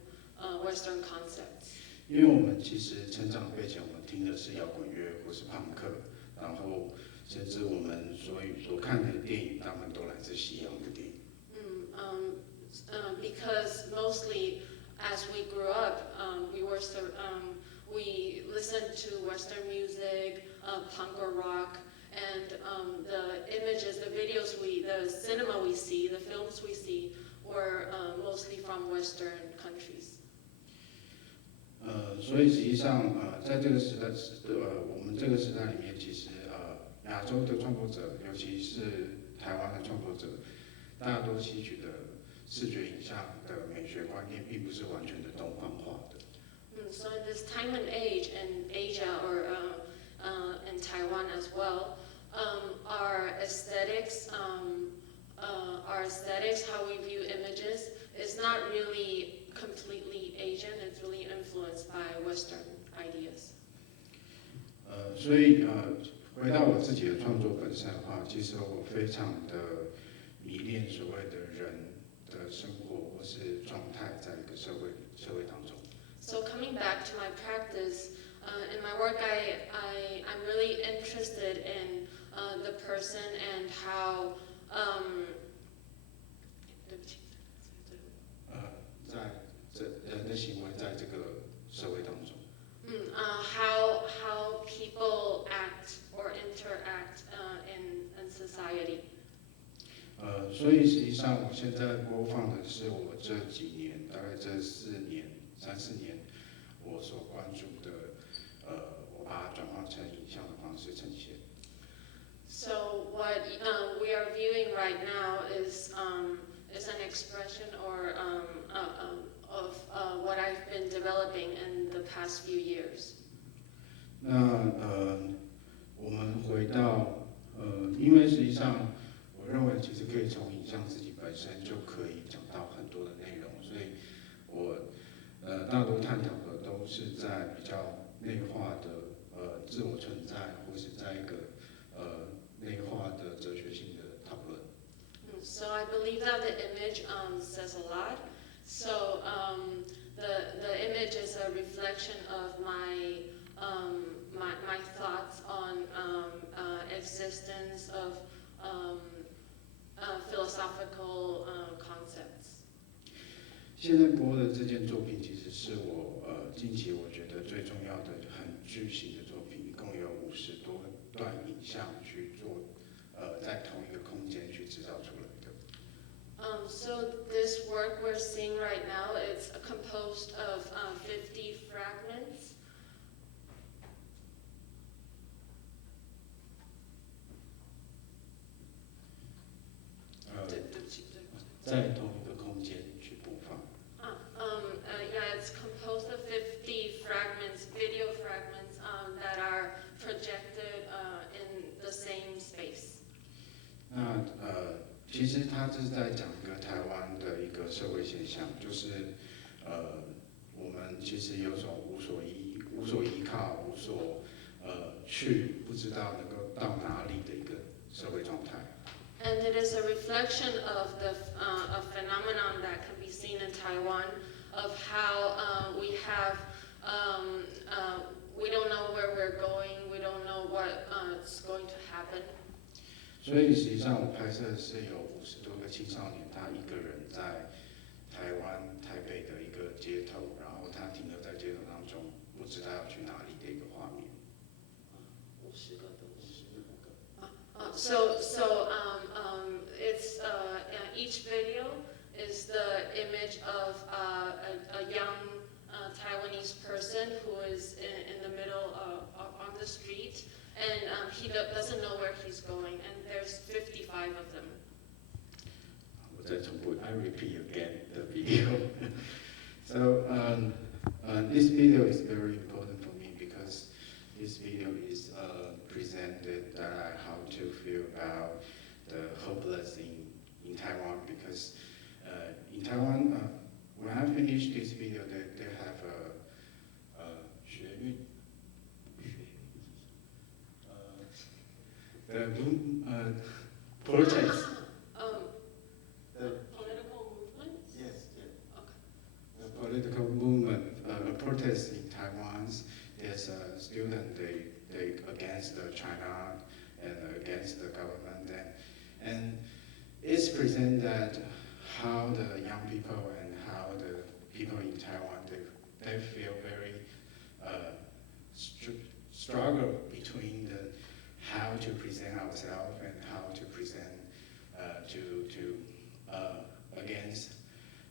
concepts. 因为我们其实成长背景，我们听的是摇滚乐或是朋克，然后甚至我们所看的电影，大部分都来自西洋的电影。Because mostly as we grew up, we listened to Western music, punk or rock, and the images, the videos the cinema we see, the films we see, were mostly from Western countries. 所以实际上在这个时代，我们这个时代里面，其实亚洲的创作者，尤其是台湾的创作者，大多吸取的视觉影像的美学观念，并不是完全的东方化的。So in this time and age in Asia or in Taiwan as well, our aesthetics, how we view images, is not really completely Asian. It's really influenced by Western ideas. 所以回到我自己的创作本身的话，其实我非常的迷恋所谓的人的生活或是状态，在一个社会当中。So coming back to my practice, in my work, I'm really interested in the person and how. 在人的行为在这个社会当中。How people act or interact in society. 所以实际上我现在播放的是我这几年，大概这3、4年，我所关注的，我把它转化成影像的方式呈现。So what we are viewing right now is an expression or of what I've been developing in the past few years. 那我们回到因为实际上我认为其实可以从影像自己本身就可以讲到很多的内容，所以我大多探讨的都是在比较内化的自我存在，或是在一个内化的哲学性的讨论。So I believe that the image says a lot. So the image is a reflection of my thoughts on existence of philosophical concepts. 现在播的这件作品，其实是我近期我觉得最重要的很巨型的作品，一共有50多段影像去做，在同一个空间去制造出来的。So this work we're seeing right now, it's composed of 50 fragments. 在同一个空间去播放。Yeah, it's composed of 50 fragments, video fragments that are projected in the same space. 那其实他是在讲一个台湾的一个社会现象，就是我们其实有种无所依靠、无所去，不知道能够到哪里的一个社会状态。And it is a reflection of a phenomenon that can be seen in Taiwan, of how we have, we don't know where we're going, we don't know what's going to happen. 所以实际上我拍摄的是有50多个青少年，他一个人在台湾台北的一个街头，然后他停留在街头当中，不知道要去哪里的一个画面。50个。So it's each video is the image of a young Taiwanese person who is in the middle on the street, and he doesn't know where he's going, and there's 55 of them. 我再重复 I repeat again the video. So this video is very important for me because this video is presented how to feel about the hopeless in Taiwan because in Taiwan, when I finish this video, they have a 学运 the protest. Political movement? Yes, yes. Okay. The political movement, protest in Taiwan. There's a student they against China and against the government, and it's present that how the young people and how the people in Taiwan they feel very struggle between the how to present ourselves and how to present against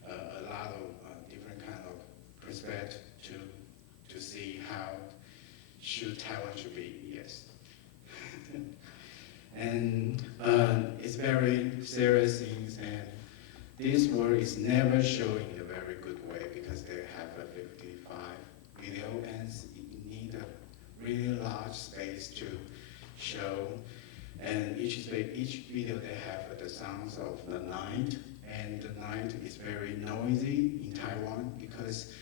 a lot of different kind of perspective to see how Taiwan should be. Yes. And it's very serious things, and this work is never shown in a very good way because they have a 55 video and it need a really large space to show. And each video they have the sounds of the night, and the night is very noisy in Taiwan because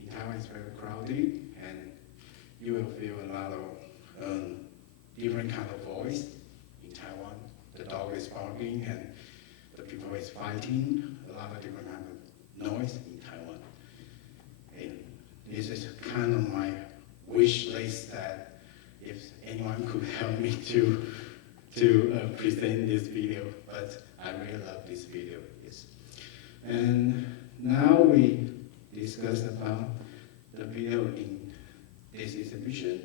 in Taiwan it's very crowded, and you will feel a lot of different kind of voice in Taiwan. The dog is barking and the people is fighting, a lot of different kind of noise in Taiwan. And this is kind of my wish list that if anyone could help me to present this video, but I really love this video. Yes. And now we discussed about the video in this exhibition,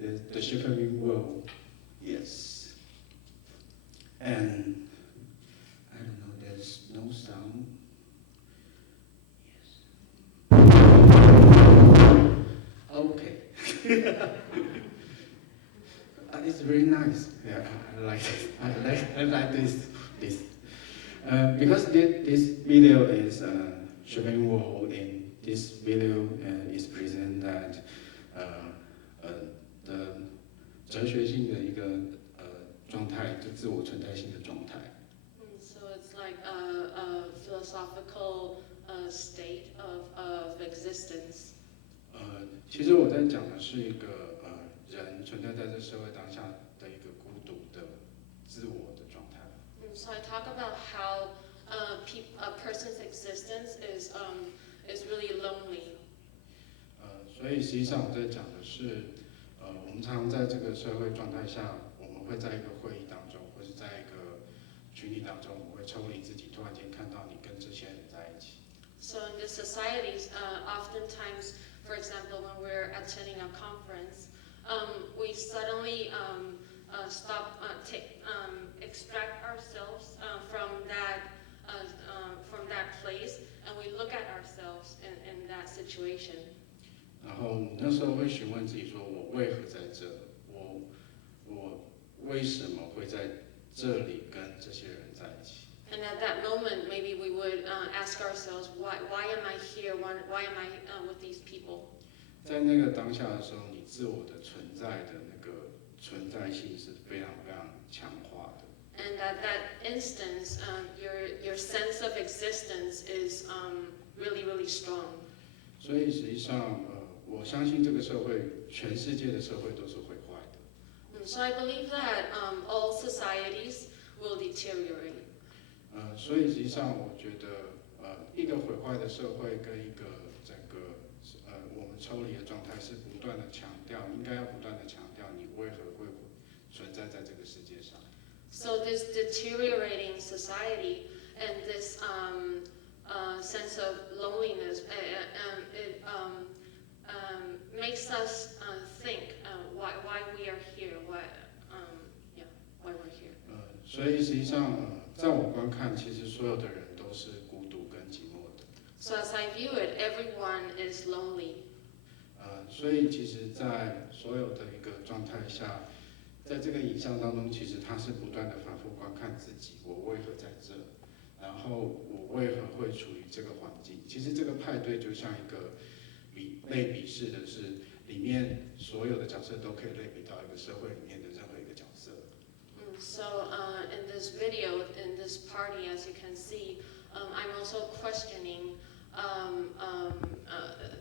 the Shivering World. Yes. And I don't know, there's no sound. Yes. Okay. It's very nice. Yeah, I like it. I like this. Because this video is showing wall. In this video is present that the 哲学性的一个状态，就自我存在性的状态。So it's like a philosophical state of existence. 其实我在讲的是一个人存在在这社会当下的一个孤独的自我的状态。So I talk about how a person's existence is really lonely. 所以实际上我在讲的是，我们常常在这个社会状态下，我们会在一个会议当中，或是在一个群体当中，我们会抽离自己，突然间看到你跟这些人在一起。So in the societies, oftentimes, for example, when we're attending a conference, we suddenly extract ourselves from that place, and we look at ourselves in that situation. 然后那时候会询问自己说：我为何在这？我为什么会在这里跟这些人在一起？ And at that moment, maybe we would ask ourselves, why am I here? Why am I with these people? 在那个当下的时候，你自我的存在的那个存在性是非常非常强化的。And at that instance, your sense of existence is really, really strong. 所以实际上，我相信这个社会，全世界的社会都是会坏的。So I believe that all societies will deteriorate. 所以实际上，我觉得，一个毁坏的社会跟一个整个我们抽离的状态是不断的强调，应该要不断的强调你为何会存在在这个世界上。So this deteriorating society and this sense of loneliness, it makes us think why we are here, why we're here. 所以实际上，在我观看，其实所有的人都是孤独跟寂寞的。So as I view it, everyone is lonely. 所以其实，在所有的一个状态下，在这个影像当中，其实他是不断的反复观看自己，我为何在这？然后我为何会处于这个环境？其实这个派对就像一个类比式的是，里面所有的角色都可以类比到一个社会里面的任何一个角色。So in this video, in this party, as you can see, I'm also questioning,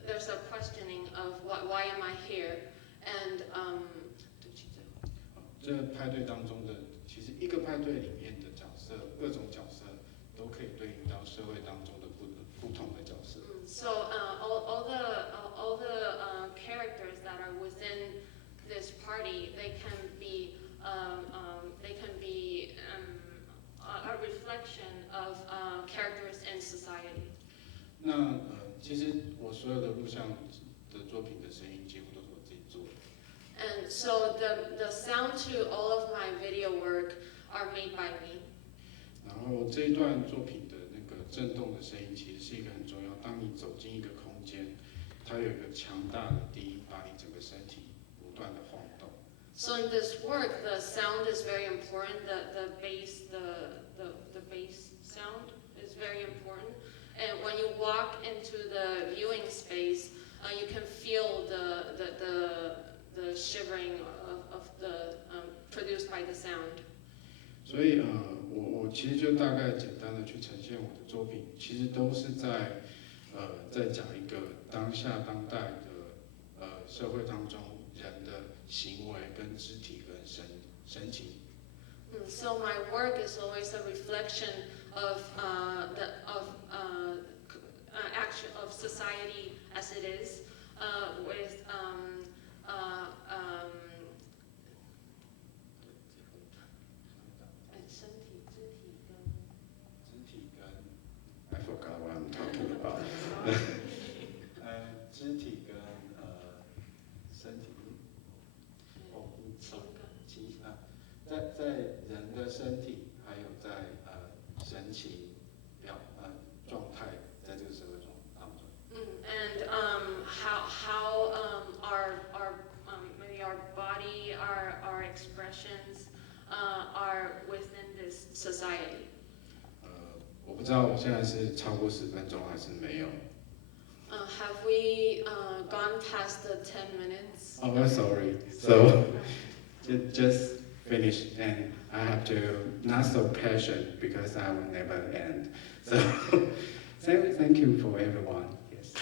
there's a questioning of why am I here? And 这派对当中的，其实一个派对里面的角色，各种角色都可以对应到社会当中的不同的角色。So all the characters that are within this party, they can be a reflection of characters in society. 那其实我所有的录像的作品的声音几乎都是我自己做的。And so the sound to all of my video work are made by me. 然后这一段作品的那个震动的声音，其实是一个很重要。当你走进一个空间，它有一个强大的低音，把你整个身体不断的晃动。So in this work, the sound is very important. The bass sound is very important. And when you walk into the viewing space, you can feel the shivering of the produced by the sound. 所以我其实就大概简单的去呈现我的作品，其实都是在讲一个当下当代的社会当中人的行为跟肢体跟神情。So my work is always a reflection of action of society as it is, with I forgot what I'm talking about. 肢体跟身体在人的身体还有在神情状态，在这个社会中当中。And how maybe our body, our expressions are within this society. 我不知道我现在是超过10分钟还是没有。Have we gone past the 10 minutes? Oh, I'm sorry. So just finish, and I have to not so patient because I will never end. So thank you for everyone. Yes.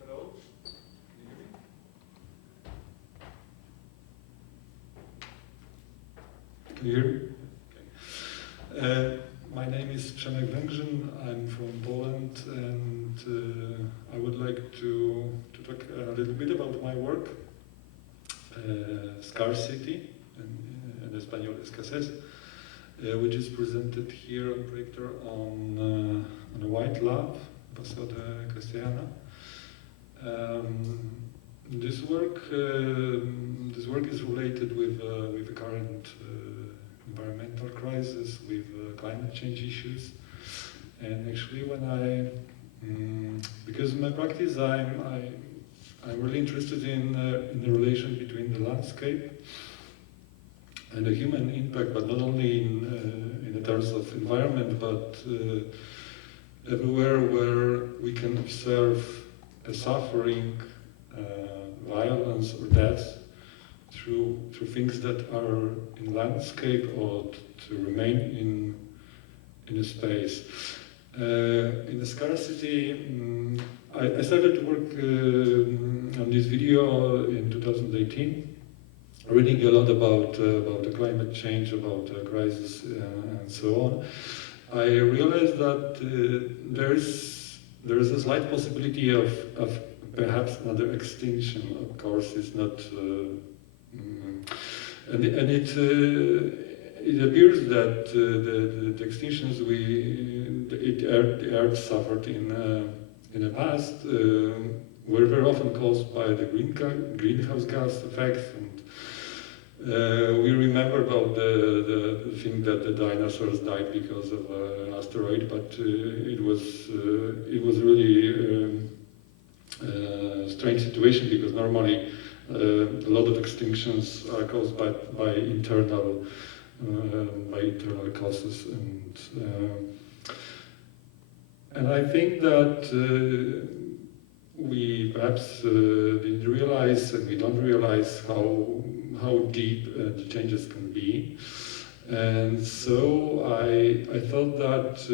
Hello, can you hear me? Okay. My name is Przemek Węgrzyn. I'm from Poland, and I would like to talk a little bit about my work, Scarcity, in Espanol Escasez, which is presented here on projector on a white lab, Paseo de Castellana. This work is related with the current environmental crisis, with climate change issues, and actually, because in my practice, I'm really interested in the relation between the landscape and the human impact, but not only in the terms of environment, but everywhere where we can observe a suffering, violence or death through things that are in landscape or to remain in a space. In the Scarcity, I started to work on this video in 2018, reading a lot about the climate change, about the crisis and so on. I realized that there is a slight possibility of perhaps another extinction. Of course, it's not, and it appears that the extinctions the Earth suffered in the past were very often caused by the greenhouse gas effects We remember about the thing that the dinosaurs died because of an asteroid, but it was really a strange situation, because normally a lot of extinctions are caused by internal causes, and I think that we perhaps didn't realize, and we don't realize how deep the changes can be. And so I thought that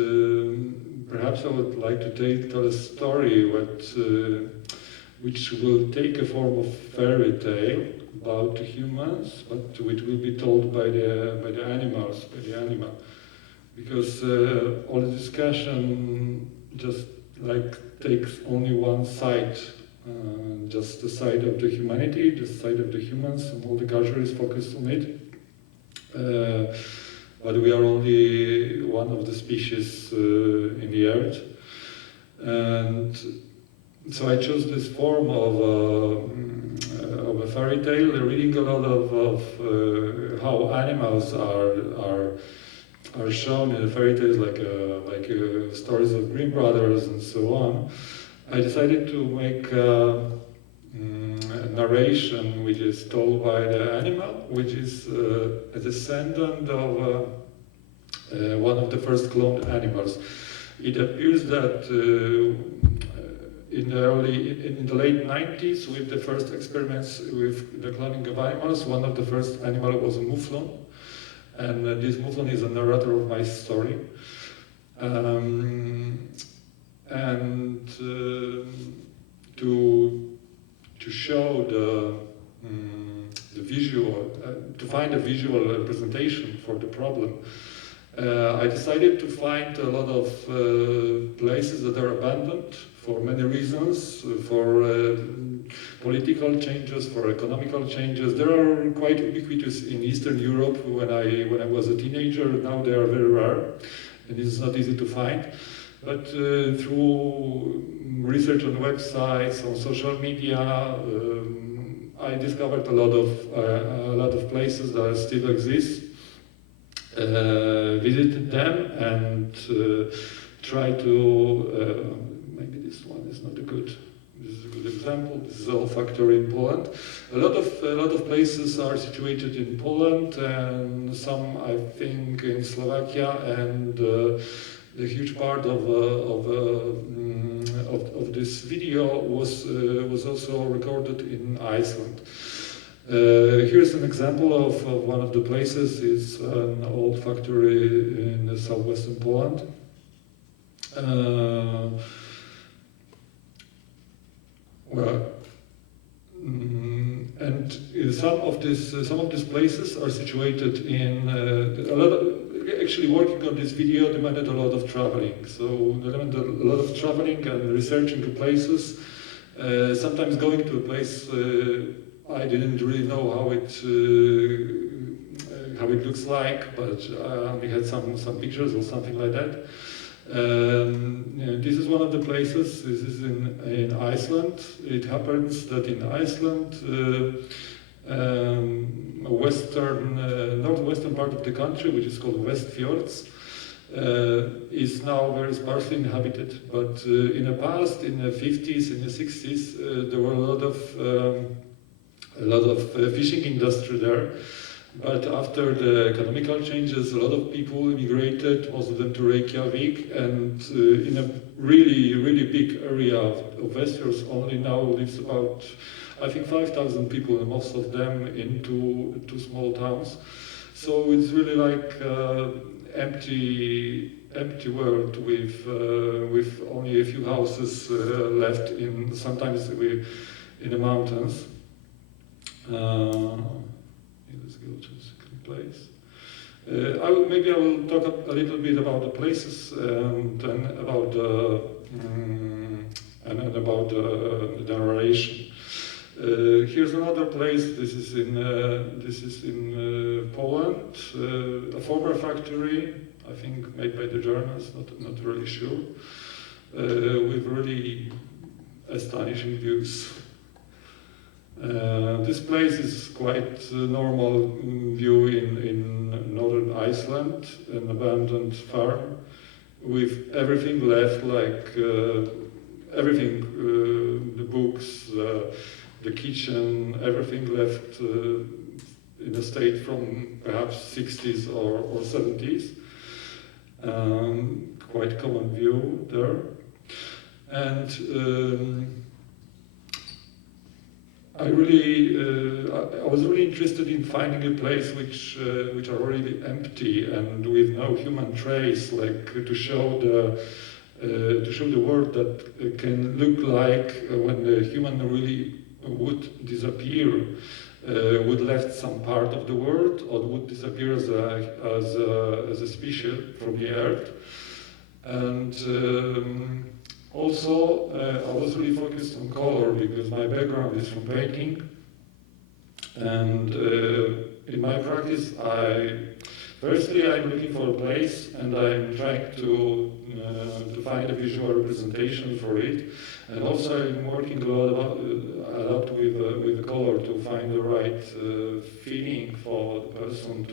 perhaps I would like to tell a story which will take a form of fairy tale about humans, but which will be told by the animals, by the animal. Because all the discussion just takes only one side, just the side of the humanity, the side of the humans, and all the culture is focused on it. But we are only one of the species in the earth. And so I chose this form of a fairy tale, reading a lot of how animals are shown in the fairy tales, like stories of Grimm brothers and so on. I decided to make a narration which is told by the animal, which is a descendant of one of the first cloned animals. It appears that in the late 90s, with the first experiments with the cloning of animals, one of the first animals was a mouflon. And this mouflon is a narrator of my story. And to show the visual, to find a visual representation for the problem, I decided to find a lot of places that are abandoned for many reasons, for political changes, for economical changes. They are quite ubiquitous in Eastern Europe when I was a teenager. Now they are very rare, and it's not easy to find. But through research on websites, on social media, I discovered a lot of places that still exist. Visited them and tried to. Maybe this one is not a good. This is a good example. This is olfactory in Poland. A lot of places are situated in Poland, and some I think in Slovakia, and the huge part of this video was also recorded in Iceland. Here's an example of one of the places. It's an old factory in southwestern Poland. And some of these places are situated in a lot of. Actually, working on this video demanded a lot of traveling. So demanded a lot of traveling and researching the places. Sometimes going to a place. I didn't really know how it looks like, but I only had some pictures or something like that. This is one of the places. This is in Iceland. It happens that in Iceland, northwestern part of the country, which is called West Fjords, is now very sparsely inhabited. But in the past, in the 50s, in the 60s, there were a lot of fishing industry there. But after the economical changes, a lot of people immigrated, most of them to Reykjavik, and in a really, really big area of Westfjords only now lives about, I think, 5,000 people, and most of them in two small towns. So it's really like empty world with only a few houses left sometimes in the mountains. Let's go to the second place. Maybe I will talk a little bit about the places and then about the narration. Here's another place. This is in Poland, a former factory, I think made by the Germans. Not really sure. With really astonishing views. This place is quite a normal view in northern Iceland, an abandoned farm with everything left, like everything, the books, the kitchen, everything left in a state from perhaps 60s or 70s. Quite common view there. And I was really interested in finding a place which are already empty and with no human trace, like to show the world that can look like when the human really would disappear, would left some part of the world, or would disappear as a species from the earth. And also, I was really focused on color because my background is from painting, and in my practice, firstly I'm looking for a place, and I'm trying to find a visual representation for it, and also I'm working a lot with the color to find the right feeling for the person,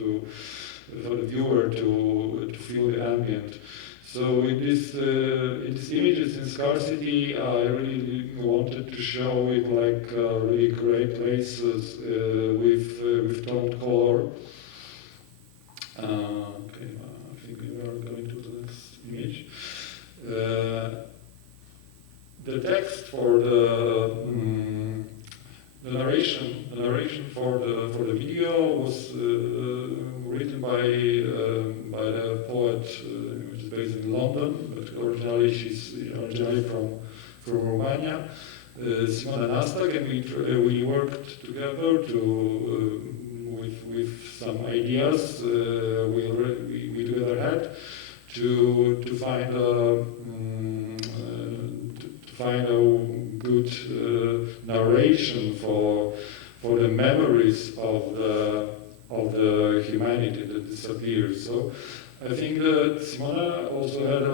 for the viewer to feel the ambient. So in these images in scarcity, I really wanted to show it like really great places with toned color. Okay, I think we are going to the next image. The text for the narration for the video was written by the poet, which is based in London, but originally she's from Romania, Simona Nastak, and we worked together with some ideas we together had to find a good narration for the memories of the humanity that disappears. So I think that Simona also had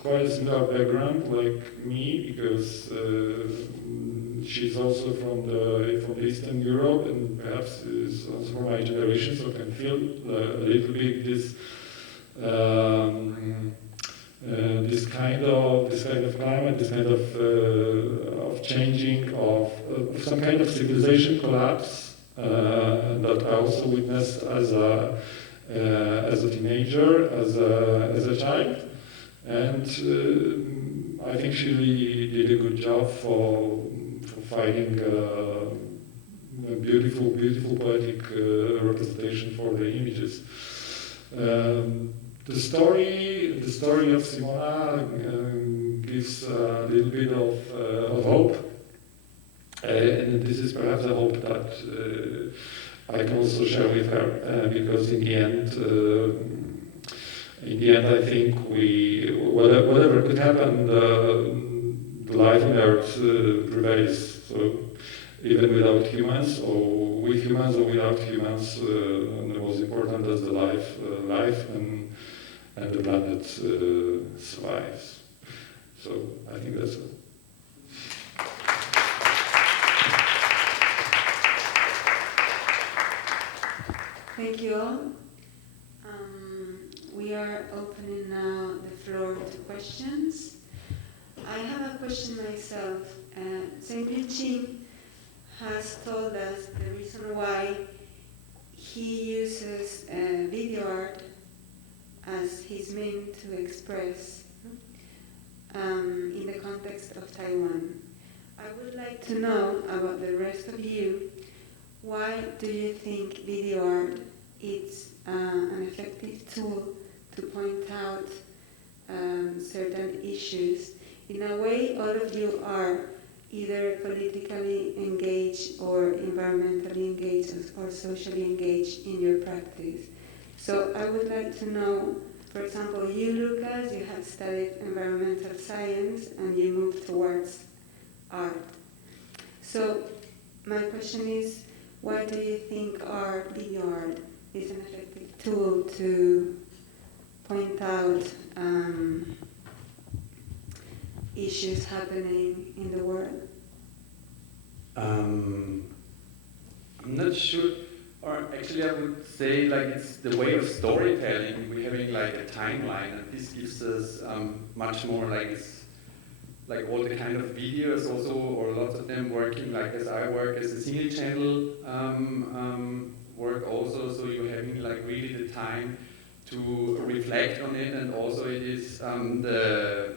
quite a similar background like me, because she's also from Eastern Europe, and perhaps is also from my generation, so can feel a little bit this kind of climate, this kind of changing of some kind of civilization collapse that I also witnessed as a teenager, as a child, and I think she really did a good job for finding a beautiful poetic representation for the images. The story of Simona gives a little bit of hope, and this is perhaps a hope that I can also share with her, because in the end, I think whatever could happen, the life on Earth prevails. So even without humans, or with humans or without humans, the most important is the life and the planet survives. So I think that's it. Thank you all. We are opening now the floor to questions. I have a question myself. Saint Chin has told us the reason why he uses video art as his means to express in the context of Taiwan. I would like to know about the rest of you. Why do you think video art is an effective tool to point out certain issues? In a way, all of you are either politically engaged or environmentally engaged or socially engaged in your practice. So I would like to know, for example, you, Lucas, you have studied environmental science and you moved towards art. So my question is, why do you think video art is an effective tool to point out issues happening in the world? I'm not sure, or actually I would say like it's the way of storytelling. We're having like a timeline, and this gives us much more like it's like all the kind of videos also, or lots of them working like as I work as a single channel work also. So you're having like really the time to reflect on it, and also it is the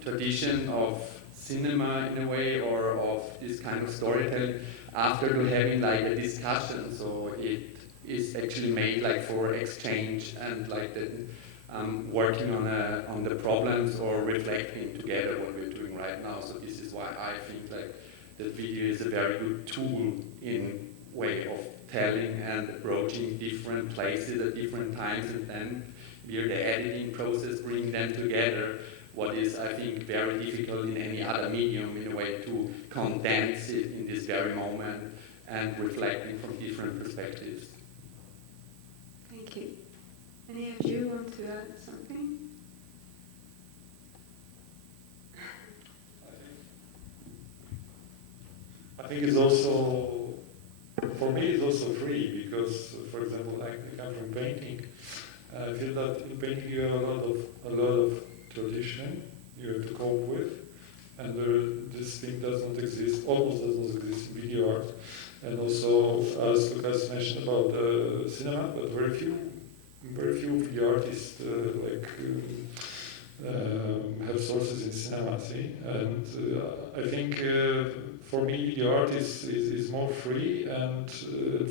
tradition of cinema in a way, or of this kind of storytelling after having like a discussion. So it is actually made like for exchange and like the working on the problems or reflecting together what we're doing right now. So this is why I think like the video is a very good tool in way of telling and approaching different places at different times, and then via the editing process bring them together, what is I think very difficult in any other medium in a way to condense it in this very moment and reflecting from different perspectives. Thank you. Any of you want to add something? I think it's also, for me, it's also free because, for example, I come from painting. I feel that in painting you have a lot of tradition you have to cope with, and this thing does not exist, almost does not exist in video art. And also, as Lucas mentioned about cinema, but very few video artists have sources in cinema. See, and I think for me, video art is more free and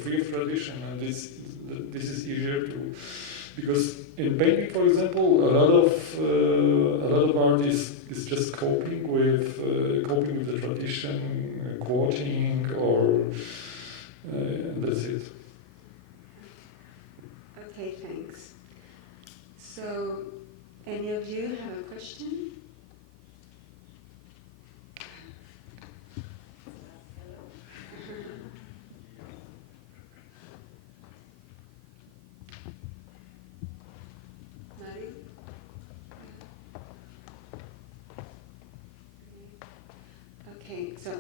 free of tradition, and this is easier to. Because in painting, for example, a lot of art is just coping with the tradition, quoting, or that's it. Okay, thanks. So, any of you have a question? Okay, so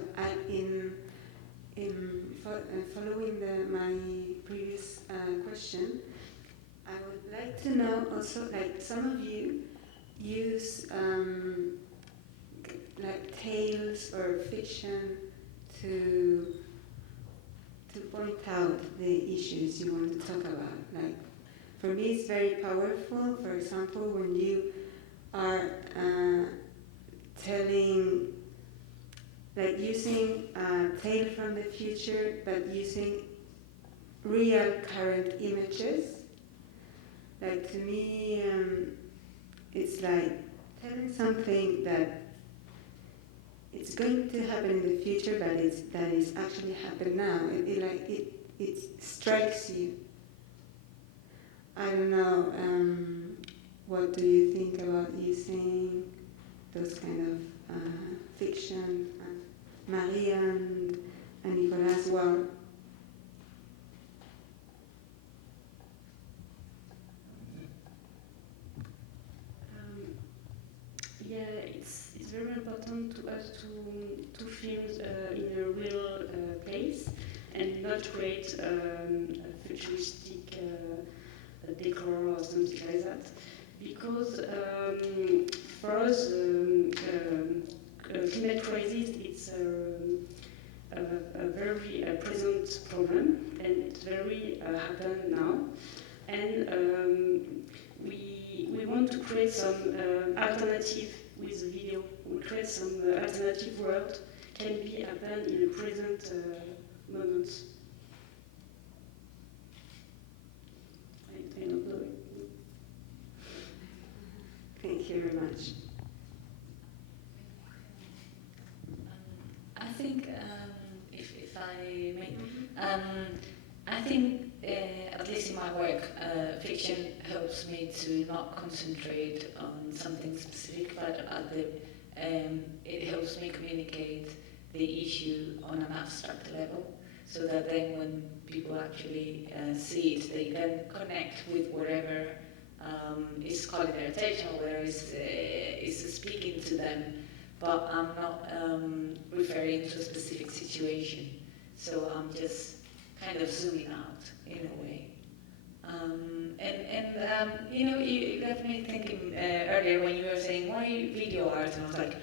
following my previous question, I would like to know also, like some of you use like tales or fiction to point out the issues you want to talk about. Like for me, it's very powerful. For example, when you are telling. Like using a tale from the future, but using real current images. Like to me, it's like telling something that it's going to happen in the future, but that is actually happened now. It strikes you. I don't know. What do you think about using those kind of fiction? Maria and Nicolas well. Yeah, it's very important to us to film in a real place and not create a futuristic decor or something like that. Because for us, climate crisis, it's a very present problem, and it's very happen now. And we want to create some alternative with the video. We create some alternative world can be happen in the present moments. I don't know. Thank you very much. I think, if I may, I think, at least in my work, fiction helps me to not concentrate on something specific, but it helps me communicate the issue on an abstract level, so that then when people actually see it, they then connect with whatever is calling their attention, whatever is speaking to them but I'm not referring to a specific situation. So I'm just kind of zooming out in a way. You know, you got me thinking earlier when you were saying, why video art? And I was like,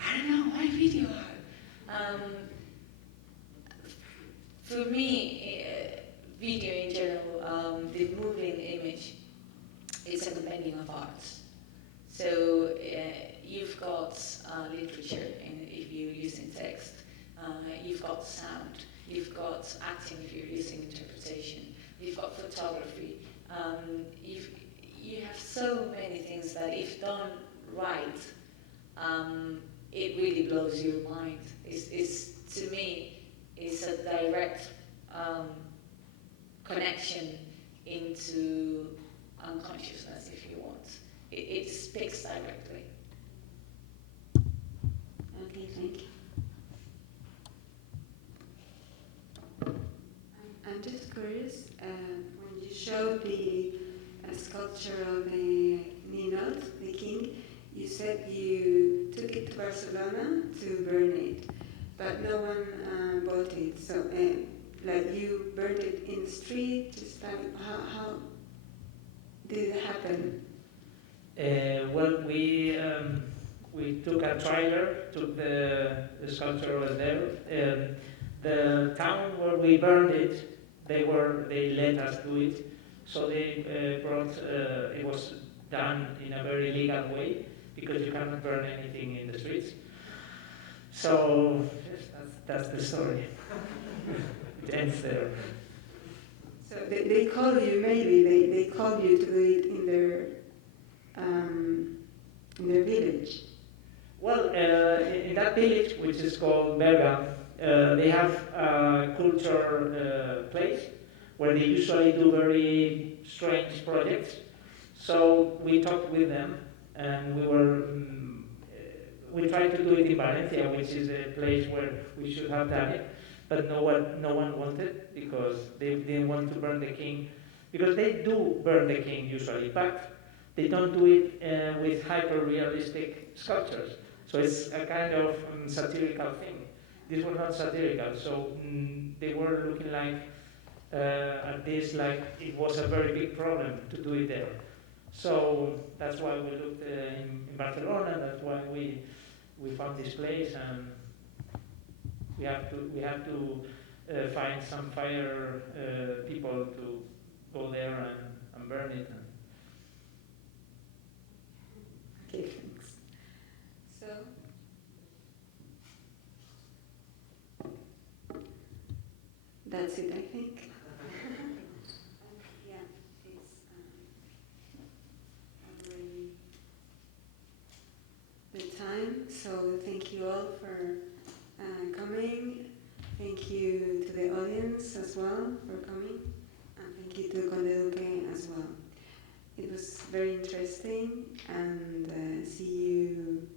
I don't know, why video art? For me, video in general, the moving image is a compendium of arts. So you've got literature, if you're using text. You've got sound. You've got acting if you're using interpretation. You've got photography. You have so many things that, if done right, it really blows your mind. To me, it's a direct connection into unconsciousness, if you want. It speaks directly. Okay, thank you. I'm just curious, when you showed the sculpture of the Ninot, the king, you said you took it to Barcelona to burn it, but no one bought it. So, like, you burned it in the street, just like, how did it happen? Well, we took a trailer, took the sculpture over there. The town where we burned it, they let us do it. So they brought, it was done in a very legal way, because you cannot burn anything in the streets. So that's the story. It ends there. So they call you, maybe they call you to do it in their village. Well, in that village, which is called Berga, they have a culture place where they usually do very strange projects. So we talked with them, and we tried to do it in Valencia, which is a place where we should have done it, but no one wanted, because they didn't want to burn the king, because they do burn the king usually, but they don't do it with hyper-realistic sculptures. So it's a kind of satirical thing. This was not satirical, so they were looking like at this like it was a very big problem to do it there. So that's why we looked in Barcelona. That's why we found this place, and we have to find some fire people to go there and burn it. Okay, thanks. So, that's it, I think. Yeah, it's already the time. So thank you all for coming. Thank you to the audience as well for coming, and thank you to Conde Duque as well. It was very interesting, and see you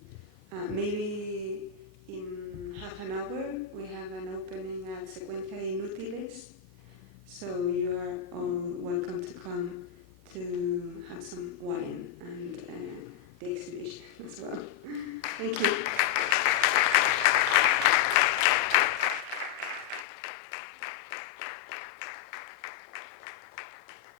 maybe in half an hour. We have an opening at Secuencia de Inútiles, so you are all welcome to come to have some wine and the exhibition as well. Thank you.